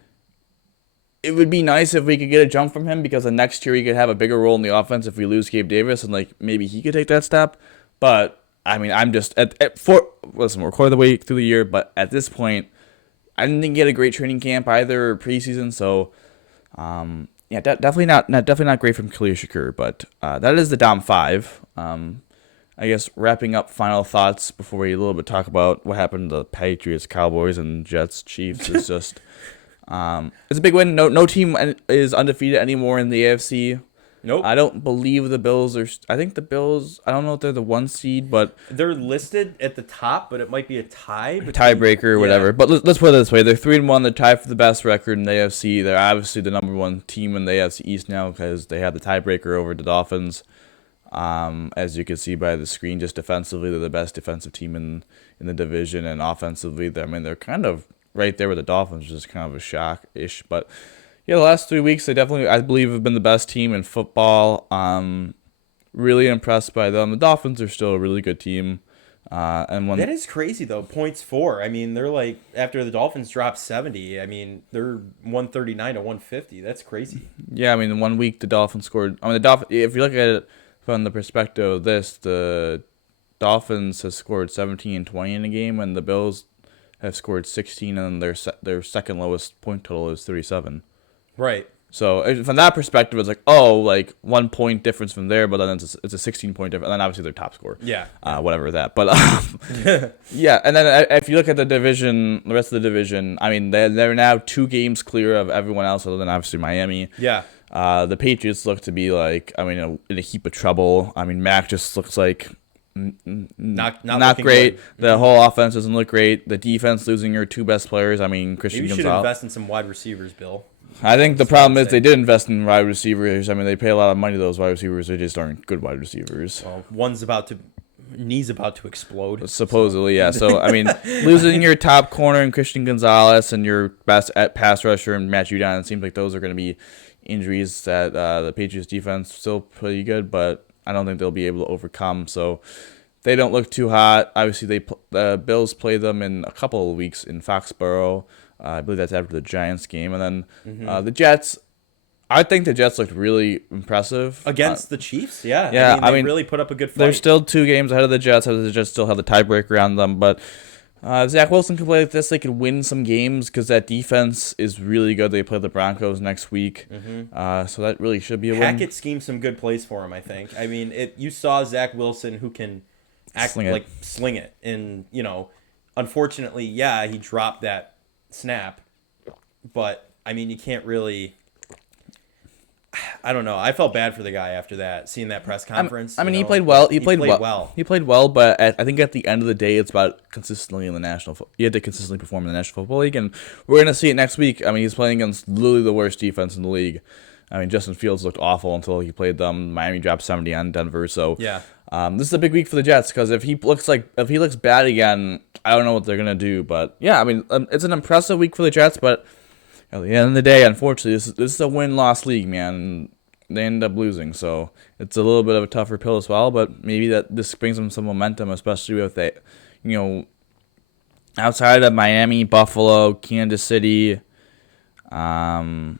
it would be nice if we could get a jump from him, because the next year he could have a bigger role in the offense if we lose Gabe Davis, and like maybe he could take that step. But I mean, I'm just we're quarter of the way through the year, but at this point, I didn't think he had a great training camp either preseason. So, definitely not great from Khalil Shakir. But that is the Dom 5. I guess wrapping up final thoughts before we a little bit talk about what happened to the Patriots, Cowboys, and Jets, Chiefs is just it's a big win. No team is undefeated anymore in the AFC. Nope. I don't believe the Bills are. I think the Bills, I don't know if they're the 1 seed, but they're listed at the top, but it might be a tiebreaker or whatever. But let's put it this way: they're 3-1. They're tied for the best record in the AFC. They're obviously the number 1 team in the AFC East now because they have the tiebreaker over the Dolphins. As you can see by the screen, just defensively, they're the best defensive team in the division, and offensively, they're kind of right there with the Dolphins, which is kind of a shock-ish, but. Yeah, the last 3 weeks, they definitely, I believe, have been the best team in football. Really impressed by them. The Dolphins are still a really good team. And when That is crazy though. Points for. I mean, they're like after the Dolphins dropped 70. I mean, they're 139 to 150. That's crazy. yeah, I mean, 1 week the Dolphins scored. I mean, the Dolphins. If you look at it from the perspective of this, the Dolphins has scored 17 and 20 in a game, and the Bills have scored 16, and their second lowest point total is 37. Right. So from that perspective, it's like, oh, like 1 point difference from there, but then it's a 16-point difference, and then obviously their top score. Yeah. Whatever that. But yeah, and then if you look at the division, the rest of the division, I mean, they're now 2 games clear of everyone else other than obviously Miami. Yeah. The Patriots look to be like, I mean, in a heap of trouble. I mean, Mac just looks like not great. Good. The whole offense doesn't look great. The defense losing your 2 best players. I mean, Christian Maybe you should Gonzalez. invest in some wide receivers, Bill. I think the problem is they did invest in wide receivers. I mean, they pay a lot of money to those wide receivers. They just aren't good wide receivers. Well, knee's about to explode. Supposedly, yeah. So, I mean, losing your top corner in Christian Gonzalez and your best at pass rusher and Matt Judon, it seems like those are going to be injuries that the Patriots defense still pretty good, but I don't think they'll be able to overcome. So they don't look too hot. Obviously, the Bills play them in a couple of weeks in Foxborough. I believe that's after the Giants game. And then the Jets, I think the Jets looked really impressive. Against the Chiefs? Yeah. Yeah, I mean, they really put up a good fight. They're still 2 games ahead of the Jets. The Jets still have the tiebreaker on them. But if Zach Wilson can play like this, they could win some games because that defense is really good. They play the Broncos next week. So that really should be a win. Hackett schemed some good plays for him, I think. I mean, you saw Zach Wilson who can sling it. And, you know, unfortunately, yeah, he dropped that snap, but I mean, you can't really. I don't know. I felt bad for the guy after that, seeing that press conference. I mean, he played well. He played well. He played well, but I think at the end of the day, it's about consistently in the national. You had to consistently perform in the National Football League, and we're gonna see it next week. I mean, he's playing against literally the worst defense in the league. I mean, Justin Fields looked awful until he played them. Miami dropped 70 on Denver, so yeah. This is a big week for the Jets because if he looks bad again, I don't know what they're gonna do. But yeah, I mean, it's an impressive week for the Jets. But at the end of the day, unfortunately, this is a win-loss league, man. And they end up losing, so it's a little bit of a tougher pill as well. But maybe this brings them some momentum, especially with that, you know, outside of Miami, Buffalo, Kansas City, Miami,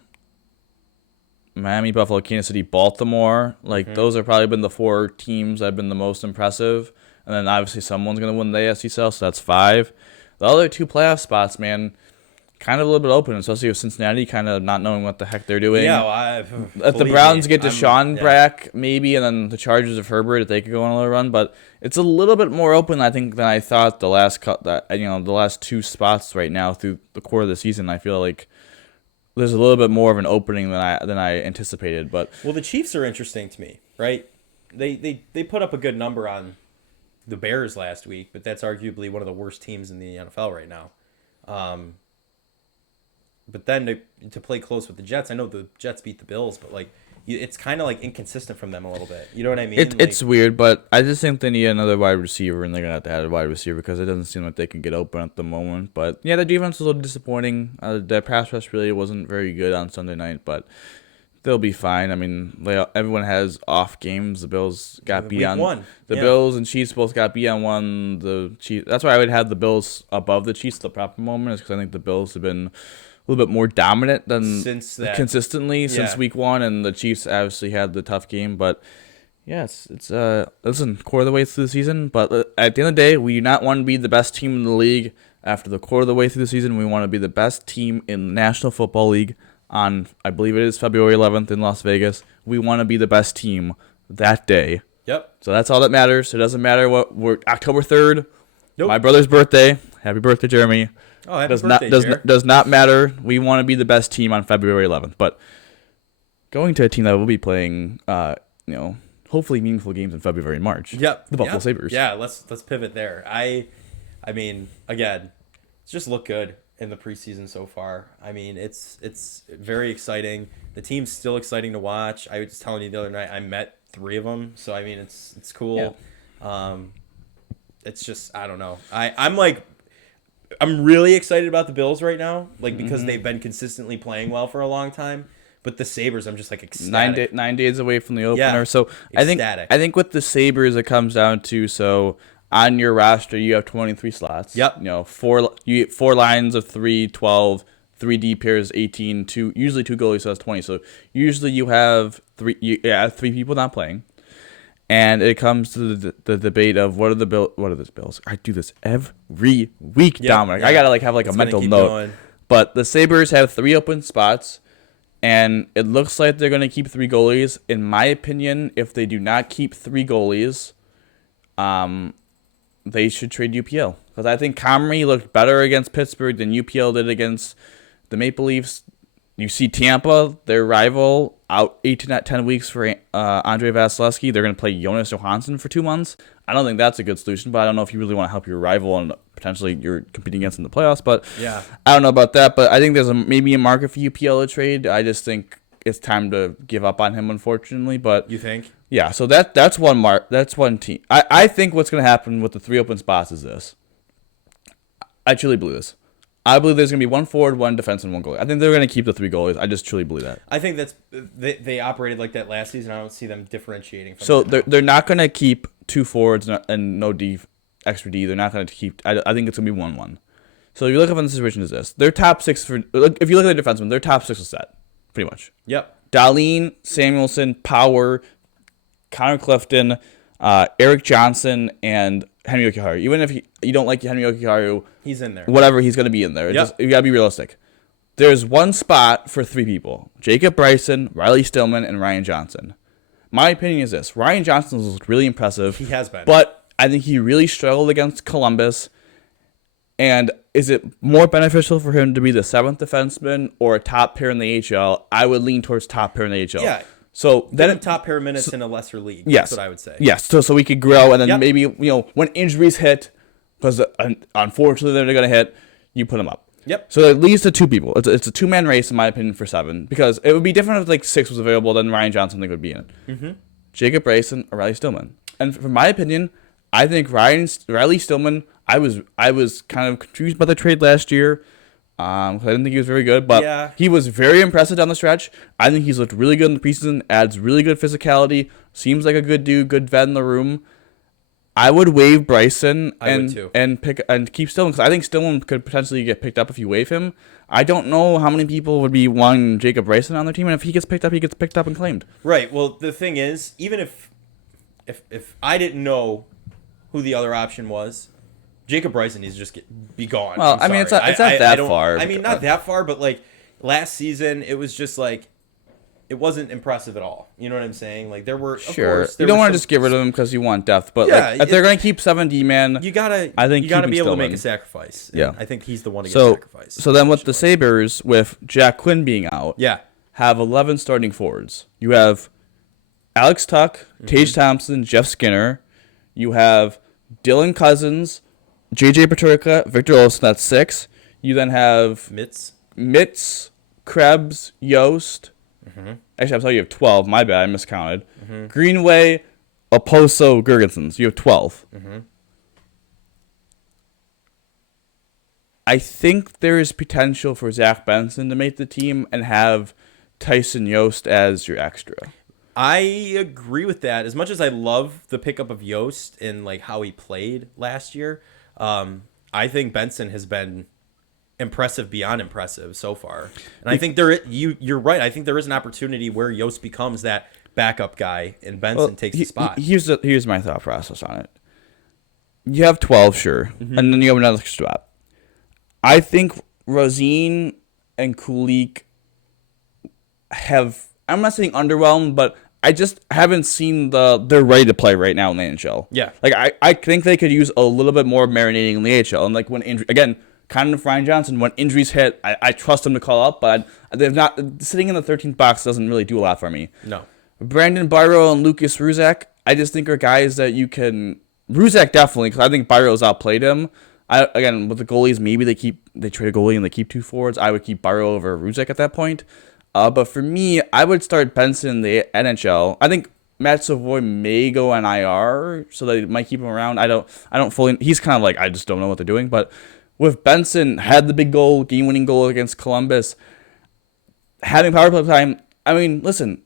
Buffalo, Kansas City, Baltimore. Like, those have probably been the 4 teams that have been the most impressive. And then, obviously, someone's going to win the AFC South, so that's 5. The other 2 playoff spots, man, kind of a little bit open, especially with Cincinnati kind of not knowing what the heck they're doing. Yeah, if the Browns get Deshaun back, maybe, and then the Chargers of Herbert, if they could go on a little run. But it's a little bit more open, I think, than I thought the last 2 spots right now through the core of the season. I feel like there's a little bit more of an opening than I anticipated. But well, the Chiefs are interesting to me, right? They put up a good number on the Bears last week, but that's arguably one of the worst teams in the NFL right now. But then to play close with the Jets, I know the Jets beat the Bills, but like it's kind of like inconsistent from them a little bit. You know what I mean? It's weird, but I just think they need another wide receiver, and they're gonna have to add a wide receiver because it doesn't seem like they can get open at the moment. But yeah, the defense was a little disappointing. Their pass rush really wasn't very good on Sunday night, but they'll be fine. I mean, everyone has off games. The Bills got beat on one. The Bills and Chiefs both got beat on one. The Chiefs. That's why I would have the Bills above the Chiefs at the proper moment, is because I think the Bills have been a little bit more dominant than since week 1, and the Chiefs obviously had the tough game. But yeah, it's listen, core of the way through the season. But at the end of the day, we do not want to be the best team in the league after the core of the way through the season. We want to be the best team in the National Football League on, I believe it is February 11th in Las Vegas. We want to be the best team that day. Yep. So that's all that matters. It doesn't matter what we're October 3rd. Nope. My brother's birthday. Happy birthday, Jeremy. Oh, happy birthday, does not matter. We want to be the best team on February 11th. But going to a team that will be playing, hopefully meaningful games in February and March. Yep. The Buffalo Sabres. Yeah, let's pivot there. I mean, again, it's just looked good in the preseason so far. I mean, it's very exciting. The team's still exciting to watch. I was just telling you the other night, I met 3 of them. So I mean, it's cool. Yeah. It's just, I don't know. I'm really excited about the Bills right now, like because they've been consistently playing well for a long time. But the Sabres, I'm just like ecstatic. 9 days away from the opener. Yeah, so ecstatic. I think with the Sabres, it comes down to on your roster, you have 23 slots. Yep. You know, you get 4 lines of 3, 12, 3 D pairs, 18, usually 2 goalies, so that's 20. So usually you have 3 people not playing. And it comes to the debate of what are the Bills? I do this every week, Dominic. I gotta have a mental note. Going. But the Sabres have 3 open spots, and it looks like they're gonna keep 3 goalies. In my opinion, if they do not keep 3 goalies, they should trade UPL, because I think Comrie looked better against Pittsburgh than UPL did against the Maple Leafs. You see Tampa, their rival, out 8 to 10 weeks for Andrei Vasilevsky. They're going to play Jonas Johansson for 2 months. I don't think that's a good solution, but I don't know if you really want to help your rival and potentially you're competing against in the playoffs. But yeah, I don't know about that. But I think there's maybe a market for UPL to trade. I just think it's time to give up on him, unfortunately. But you think? Yeah, so that's one That's one team. I think what's going to happen with the 3 open spots is this. I truly believe this. I believe there's going to be 1 forward, 1 defense, and 1 goalie. I think they're going to keep the 3 goalies. I just truly believe that. I think they operated like that last season. I don't see them differentiating from so that. They're not going to keep 2 forwards and no extra D. They're not going to keep. I think it's going to be 1-1. So if you look up on the situation is this. Their top 6 if you look at the defensemen, their top 6 is set pretty much. Yep. Dahlin, Samuelson, Power, Connor Clifton, Eric Johnson, and Henry Okiharu. Even if you don't like Henry Okiharu, he's in there. Whatever, he's going to be in there. Yep. You got to be realistic. There's 1 spot for 3 people. Jacob Bryson, Riley Stillman, and Ryan Johnson. My opinion is this. Ryan Johnson was really impressive. He has been. But I think he really struggled against Columbus. And is it more beneficial for him to be the 7th defenseman or a top pair in the AHL? I would lean towards top pair in the AHL. Yeah. So then top pair minutes in a lesser league. Yes, that's what I would say. Yes, so we could grow, and then maybe when injuries hit, because unfortunately they're going to hit, you put them up. Yep. So it leads to 2 people. It's a 2-man race in my opinion for 7, because it would be different if 6 was available, then Ryan Johnson would be in it. Mm-hmm. Jacob Bryson or Riley Stillman, and from my opinion, I think Riley Stillman. I was kind of confused by the trade last year. I didn't think he was very good, but he was very impressive down the stretch. I think he's looked really good in the preseason, adds really good physicality, seems like a good dude, good vet in the room. I would waive Bryson and keep Stillman, because I think Stillman could potentially get picked up if you waive him. I don't know how many people would be wanting Jacob Bryson on their team, and if he gets picked up and claimed. Right. Well, the thing is, even if I didn't know who the other option was, Jacob Bryson needs to just be gone. Well, I mean, it's not that far. I mean, not that far, but last season, it was just it wasn't impressive at all. You know what I'm saying? There were you don't want to just get rid of them because you want depth, but if they're going to keep 7 D-man, you gotta be able to make a sacrifice. Yeah, I think he's the one to get sacrificed. So then, with the Sabres, with Jack Quinn being out, have 11 starting forwards. You have Alex Tuck, Tage Thompson, Jeff Skinner. You have Dylan Cousins, JJ Peterka, Victor Olsen, that's 6. You then have Mitz, Krebs, Yost. Mm-hmm. Actually, I'm sorry, you have 12. My bad, I miscounted. Mm-hmm. Greenway, Oposo, Girgensons. You have 12. Mm-hmm. I think there is potential for Zach Benson to make the team and have Tyson Yost as your extra. I agree with that. As much as I love the pickup of Yost and how he played last year, I think Benson has been impressive beyond impressive so far. And I think you're right. I think there is an opportunity where Yost becomes that backup guy and Benson takes the spot. Here's my thought process on it. You have 12, sure, and then you have another spot. I think Rosine and Kulik have, I'm not saying underwhelmed, but I just haven't seen they're ready to play right now in the NHL. Yeah. I think they could use a little bit more marinating in the AHL. And when injury, again, kind of Ryan Johnson, when injuries hit, I trust them to call up, but they've not, sitting in the 13th box doesn't really do a lot for me. No. Brandon Byro and Lucas Ruzak, I just think are guys that you can, Ruzak definitely, because I think Byro's outplayed him. Again, with the goalies, maybe they trade a goalie and they keep 2 forwards. I would keep Byro over Ruzak at that point. But for me, I would start Benson in the NHL. I think Matt Savoy may go on IR, so they might keep him around. I don't fully. He's kind of I just don't know what they're doing. But with Benson, had the big goal, game-winning goal against Columbus, having power play time. I mean, listen,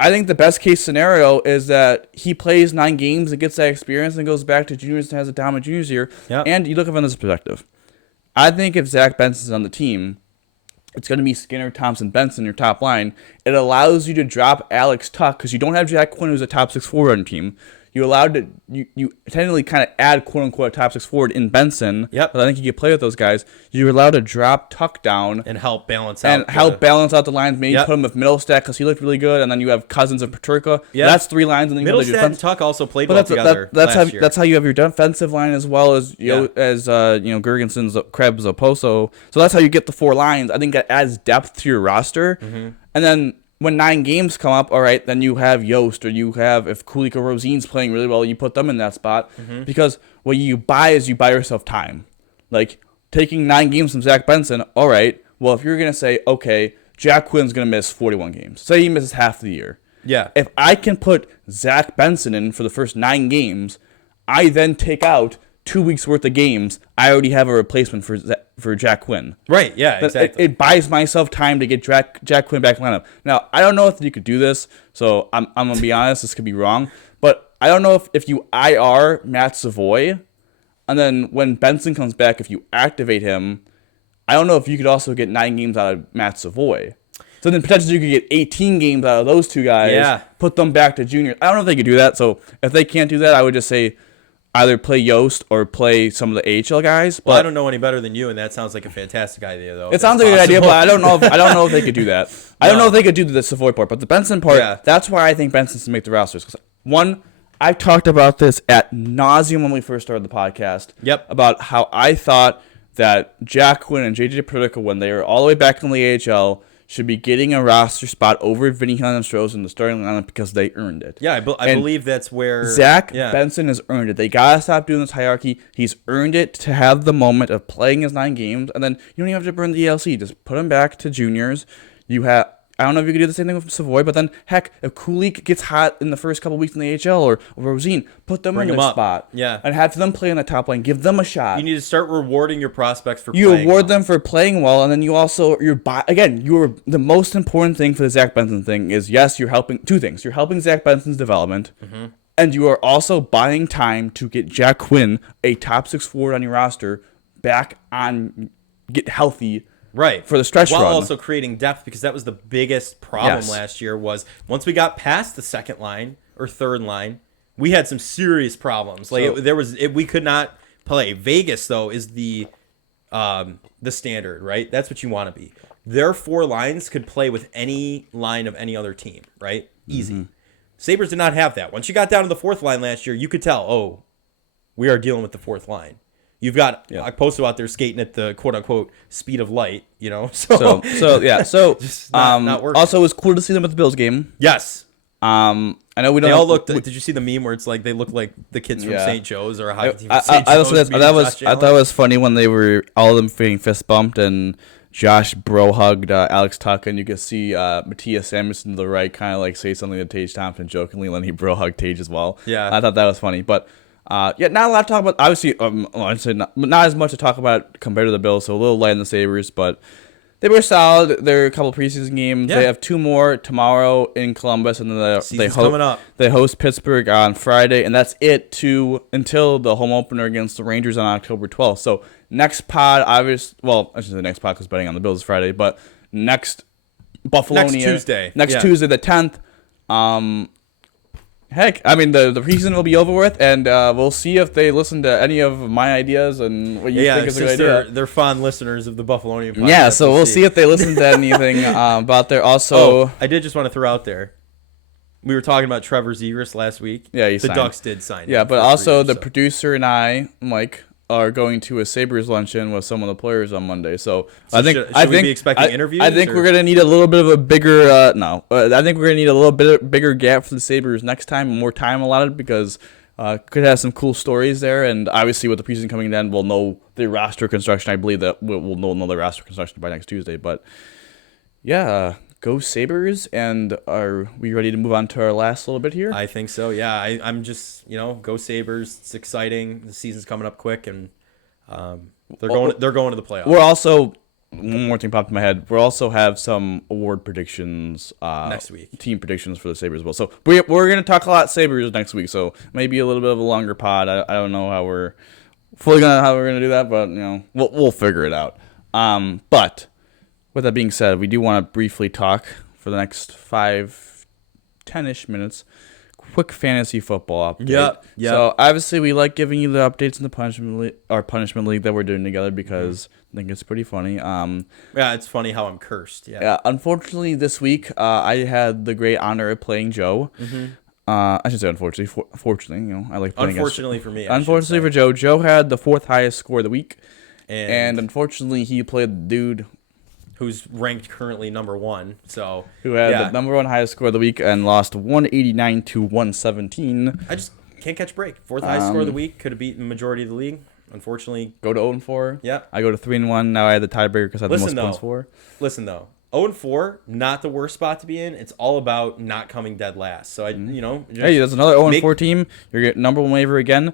I think the best case scenario is that he plays 9 games and gets that experience and goes back to juniors and has a dominant juniors year. Yep. And you look at it from this perspective. I think if Zach Benson's on the team, it's going to be Skinner, Thompson, Benson, your top line. It allows you to drop Alex Tuck because you don't have Jack Quinn, who's a top 6 forward on your team. You allowed to you technically kind of add quote unquote a top 6 forward in Benson. Yep. But I think you could play with those guys. You're allowed to drop Tuck down and help balance out the lines. Maybe put him with Middlestat because he looked really good, and then you have Cousins and Paterka. Yep. That's 3 lines, and then Middlestat and Tuck also played well together. Last year. That's how you have your defensive line as well as Gergenson's, Krebs, Oposo. So that's how you get the 4 lines. I think that adds depth to your roster, and then. When 9 games come up, all right, then you have Yost, or you have, if Kulik or Rosine's playing really well, you put them in that spot. Because what you buy is you buy yourself time. Like, taking 9 games from Zach Benson, all right, well, if you're going to say, okay, Jack Quinn's going to miss 41 games. Say he misses half the year. Yeah. If I can put Zach Benson in for the first 9 games, I then take out 2 weeks worth of games. I already have a replacement for Jack Quinn. Right, yeah, exactly. It buys myself time to get Jack Quinn back in the lineup. Now, I don't know if you could do this, so I'm going to be honest, this could be wrong, but I don't know if you IR Matt Savoy, and then when Benson comes back, if you activate him, I don't know if you could also get 9 games out of Matt Savoy. So then potentially you could get 18 games out of those 2 guys, put them back to junior. I don't know if they could do that, so if they can't do that, I would just say, either play Yost or play some of the AHL guys. Well, I don't know any better than you, and that sounds like a fantastic idea, though. It sounds like a good idea, but I don't know if they could do that. I don't know if they could do the Savoy part, but the Benson part, that's why I think Benson's to make the rosters. 'Cause one, I talked about this at nauseum when we first started the podcast. Yep. About how I thought that Jack Quinn and JJ Paterka, when they were all the way back in the AHL, should be getting a roster spot over Vinny Hellenstros in the starting lineup because they earned it. Yeah, I believe that's where Zach Benson has earned it. They gotta stop doing this hierarchy. He's earned it to have the moment of playing his 9 games, and then you don't even have to burn the ELC. Just put him back to juniors. I don't know if you could do the same thing with Savoy, but then, heck, if Kulik gets hot in the first couple weeks in the AHL or Rosine, put them in their spot. Yeah. And have them play on the top line. Give them a shot. You need to start rewarding your prospects for playing well. You award them for playing well, and then you also, the most important thing for the Zach Benson thing is, yes, you're helping, 2 things. You're helping Zach Benson's development, and you are also buying time to get Jack Quinn, a top 6 forward on your roster, back on, get healthy. Right. For the stretch run. While also creating depth, because that was the biggest problem last year was once we got past the second line or third line, we had some serious problems. Like we could not play. Vegas, though, is the standard, right? That's what you want to be. Their 4 lines could play with any line of any other team, right? Easy. Sabres did not have that. Once you got down to the 4th line last year, you could tell, we are dealing with the 4th line. You've got Okposo out there skating at the quote-unquote speed of light, So just not working. Also, it was cool to see them at the Bills game. Yes. I know we don't. They all looked. Did you see the meme where it's like they look like the kids from St. Joe's or a hockey team from St. Joe's? I thought it was funny when they were all of them being fist bumped and Josh bro hugged Alex Tuck, and you could see Matthias Samuelson to the right kind of like say something to Tage Thompson jokingly, and then he bro hugged Tage as well. Yeah, I thought that was funny, but. Not a lot to talk about. Obviously, I'd say not as much to talk about compared to the Bills, so a little light in the Sabres, but they were solid. There are a couple of preseason games. Yeah. They have 2 more tomorrow in Columbus, and then they host Pittsburgh on Friday, and that's it until the home opener against the Rangers on October 12th. So next pod, I should say the next pod because betting on the Bills is Friday, but next Buffalonian. Next Tuesday, the 10th. Heck, I mean, the preseason will be over with, and we'll see if they listen to any of my ideas and what you think is a good idea. They're fond listeners of the Buffalonian podcast. Yeah, so we'll see if they listen to anything about there. Also, I did just want to throw out there, we were talking about Trevor Zegras last week. Yeah, the Ducks did sign him. Yeah, but also the producer and I, Mike, are going to a Sabres luncheon with some of the players on Monday. So I think should we be expecting interviews? I think we're gonna need a little bit of a bigger I think we're gonna need a little bit bigger gap for the Sabres next time, more time allotted because could have some cool stories there. And obviously with the preseason coming in, we'll know the roster construction. I believe that we'll know the roster construction by next Tuesday. But yeah. Go Sabres, and are we ready to move on to our last little bit here? I think so, yeah. I'm just, go Sabres. It's exciting. The season's coming up quick, and they're going to the playoffs. We're also one more thing popped in my head. We'll also have some award predictions next week. Team predictions for the Sabres as well. So we're going to talk a lot Sabres next week. So maybe a little bit of a longer pod. I don't know how we're gonna do that, but we'll figure it out. But with that being said, we do want to briefly talk for the next 5-10-ish minutes. Quick fantasy football update. Yeah. So obviously we like giving you the updates in the punishment league that we're doing together because I think it's pretty funny. Yeah, it's funny how I'm cursed. Yeah. Unfortunately, this week I had the great honor of playing Joe. I should say unfortunately. Fortunately, I like playing. Unfortunately for me. Unfortunately for Joe, Joe had the 4th highest score of the week, and unfortunately he played the dude who's ranked currently number 1. So who had the number 1 highest score of the week and lost 189 to 117. I just can't catch a break. 4th highest score of the week, could have beaten the majority of the league. Unfortunately, go to 0-4. Yeah, I go to 3-1. Now I had the tiebreaker because I had the most points for. Listen though, 0-4, not the worst spot to be in. It's all about not coming dead last. So hey, there's another 0-4 team. You're getting number 1 waiver again.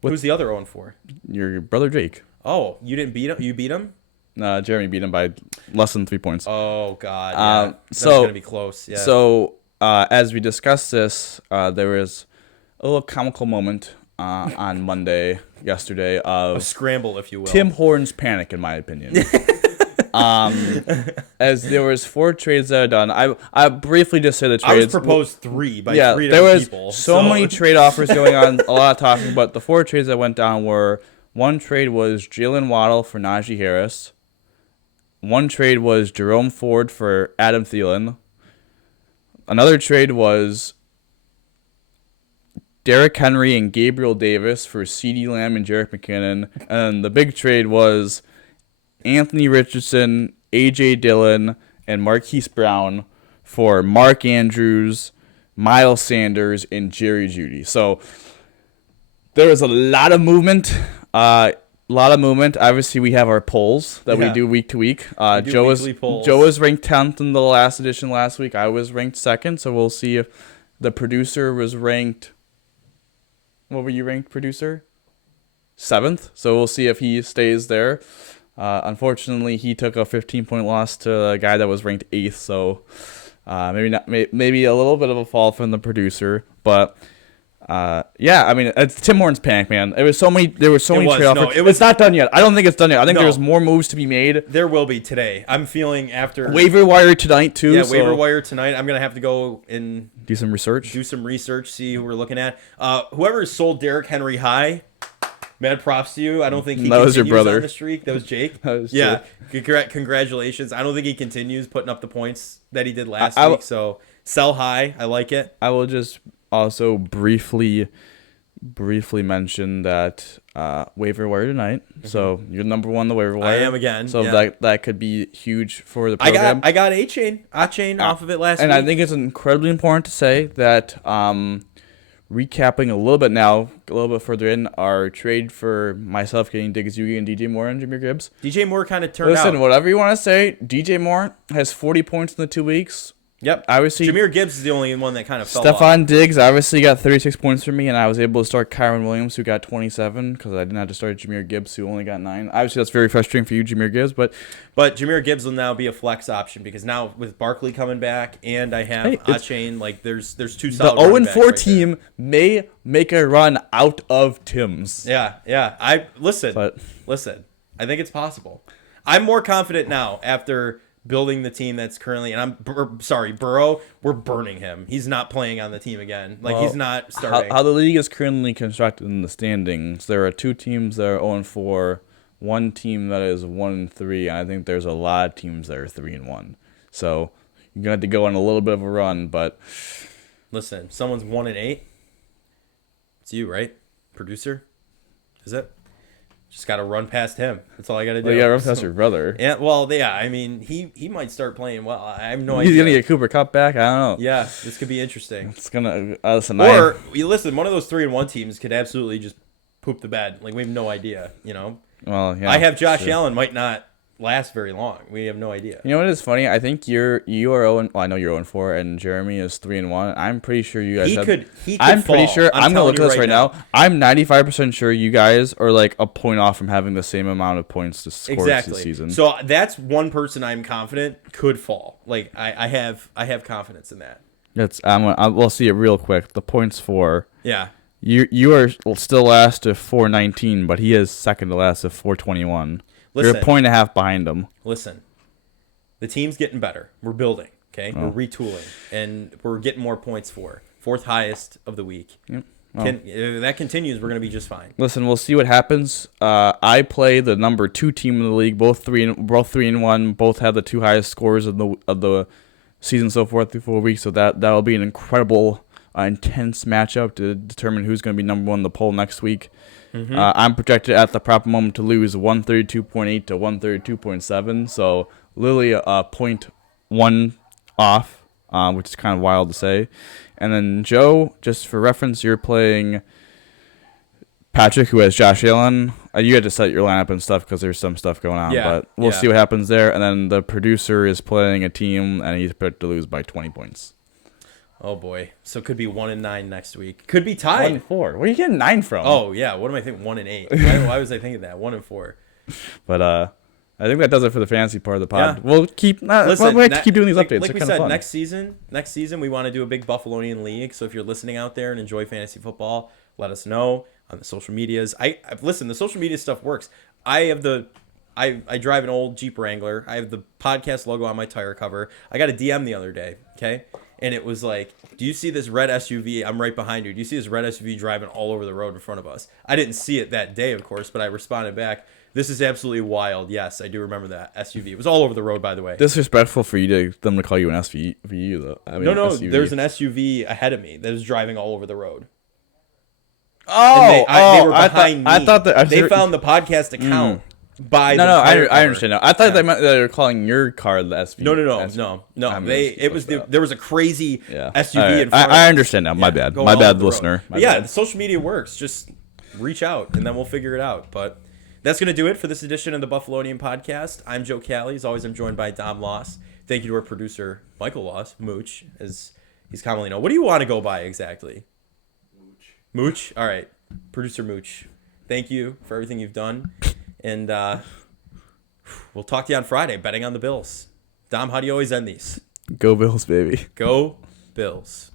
Who's the other 0-4? Your brother Jake. Oh, you didn't beat him? You beat him? Jeremy beat him by less than 3 points. Oh God, yeah. That's so gonna be close. Yeah. So as we discussed this, there was a little comical moment on Monday, yesterday, a scramble, if you will. Tim Horton's panic, in my opinion. As there was 4 trades that are done. I briefly just said the trades. I was proposed 3 by 3 there was people. So many trade offers going on, a lot of talking, but the 4 trades that went down were, one trade was Jalen Waddle for Najee Harris. One trade was Jerome Ford for Adam Thielen. Another trade was Derrick Henry and Gabriel Davis for CeeDee Lamb and Jerick McKinnon. And the big trade was Anthony Richardson, A.J. Dillon, and Marquise Brown for Mark Andrews, Miles Sanders, and Jerry Jeudy. So there was a lot of movement. Obviously, we have our polls that we do week to week. Joe was ranked 10th in the last edition last week. I was ranked 2nd, so we'll see if the producer was ranked. What were you ranked, producer? 7th. So we'll see if he stays there. Unfortunately, he took a 15-point loss to a guy that was ranked 8th. So maybe a little bit of a fall from the producer, but. I mean, it's Tim Horton's panic, man. There were so many trade offers. It's not done yet. I don't think it's done yet. I think there's more moves to be made. There will be today. I'm feeling after waiver wire tonight too. Yeah, waiver wire tonight. I'm gonna have to go and do some research. See who we're looking at. Whoever sold Derrick Henry high, mad props to you. I don't think he continues was your brother on the streak. That was Jake. That was Jake. Congratulations. I don't think he continues putting up the points that he did last week. So sell high. I like it. I will just also briefly mention that waiver wire tonight. So you're number 1 on the waiver wire. I am again. So that could be huge for the program. I got A-Chain off of it last week. And I think it's incredibly important to say that recapping a little bit further in, our trade for myself getting Diggs Yugi and DJ Moore and Jahmyr Gibbs. DJ Moore kind of turned out. Listen, whatever you want to say, DJ Moore has 40 points in the 2 weeks. Yep. Obviously, Jahmyr Gibbs is the only one that kind of fell Stephon off. Diggs obviously got 36 points for me, and I was able to start Kyron Williams, who got 27, because I didn't have to start Jahmyr Gibbs, who only got 9. Obviously, that's very frustrating for you, Jahmyr Gibbs, but Jahmyr Gibbs will now be a flex option because now with Barkley coming back and I have A-Chain, like there's 2 solid. The 0-4 team may make a run out of Tim's. Yeah. Listen. I think it's possible. I'm more confident now after building the team that's currently, and Burrow, we're burning him. He's not playing on the team again. He's not starting. How the league is currently constructed in the standings, there are 2 teams that are 0-4, 1 team that is 1-3, and I think there's a lot of teams that are 3-1. So you're gonna have to go on a little bit of a run, but listen, someone's 1-8. It's you, right, producer? Is it? Just got to run past him. That's all I got to do. You got to run past your brother. Yeah, I mean, he might start playing well. I have no idea. He's going to get Cooper Kupp back? I don't know. Yeah, this could be interesting. It's going to... listen, one of those 3-1 teams could absolutely just poop the bed. We have no idea, Well, yeah. I have Josh Allen might not last very long. We have no idea. You know what is funny? I think you are 0. Well, I know you're 0-4, and Jeremy is 3-1. I'm pretty sure you guys. He could I'm fall. pretty sure. I'm gonna look at this right now. now. I'm 95% sure you guys are like a point off from having the same amount of points to score Exactly. this season. So that's one person I'm confident could fall. Like I have confidence in that. We'll see it real quick. The points for. Yeah. You are still last at 419, but he is second to last at 421. Listen, You're a point and a half behind him. Listen, the team's getting better. We're building, okay? We're retooling, and we're getting more points for. Fourth highest of the week. Yep. If that continues, we're going to be just fine. Listen, we'll see what happens. I play the number 2 team in the league, both 3-1, both have the 2 highest scores of the season so far through 4 weeks. So that'll be an incredible, intense matchup to determine who's going to be number 1 in the poll next week. Mm-hmm. I'm projected at the proper moment to lose 132.8 to 132.7, so literally a 0.1 off, which is kind of wild to say. And then Joe, just for reference, you're playing Patrick, who has Josh Allen. You had to set your lineup and stuff because there's some stuff going on, but we'll see what happens there. And then the producer is playing a team, and he's projected to lose by 20 points. Oh boy! So it could be 1-9 next week. Could be tied. 1-4. Where are you getting 9 from? Oh yeah. What am I thinking? 1-8. Why was I thinking that? 1-4. But I think that does it for the fantasy part of the pod. Yeah. We'll keep. Listen, we'll keep doing these updates. Like They're we kinda said, fun. next season we want to do a big Buffalonian league. So if you're listening out there and enjoy fantasy football, let us know on the social medias. Listen. The social media stuff works. I drive an old Jeep Wrangler. I have the podcast logo on my tire cover. I got a DM the other day. Okay. And it was like, do you see this red SUV? I'm right behind you. Do you see this red SUV driving all over the road in front of us? I didn't see it that day, of course, but I responded back, this is absolutely wild. Yes, I do remember that SUV. It was all over the road, by the way. Disrespectful for them to call you an SUV, though. I mean, No, SUV. there's an SUV ahead of me that was driving all over the road. Oh, they were behind me. I thought that they found the podcast account by the I tire understand now. I thought they meant they were calling your car the SUV. No. There was a crazy SUV in front of us. I understand now. My bad. My bad, listener. The social media works. Just reach out, and then we'll figure it out. But that's going to do it for this edition of the Buffalonian podcast. I'm Joe Cali. As always, I'm joined by Dom Loss. Thank you to our producer, Michael Loss, Mooch, as he's commonly known. What do you want to go by exactly? Mooch? All right. Producer Mooch. Thank you for everything you've done. And we'll talk to you on Friday, betting on the Bills. Dom, how do you always end these? Go Bills, baby. Go Bills.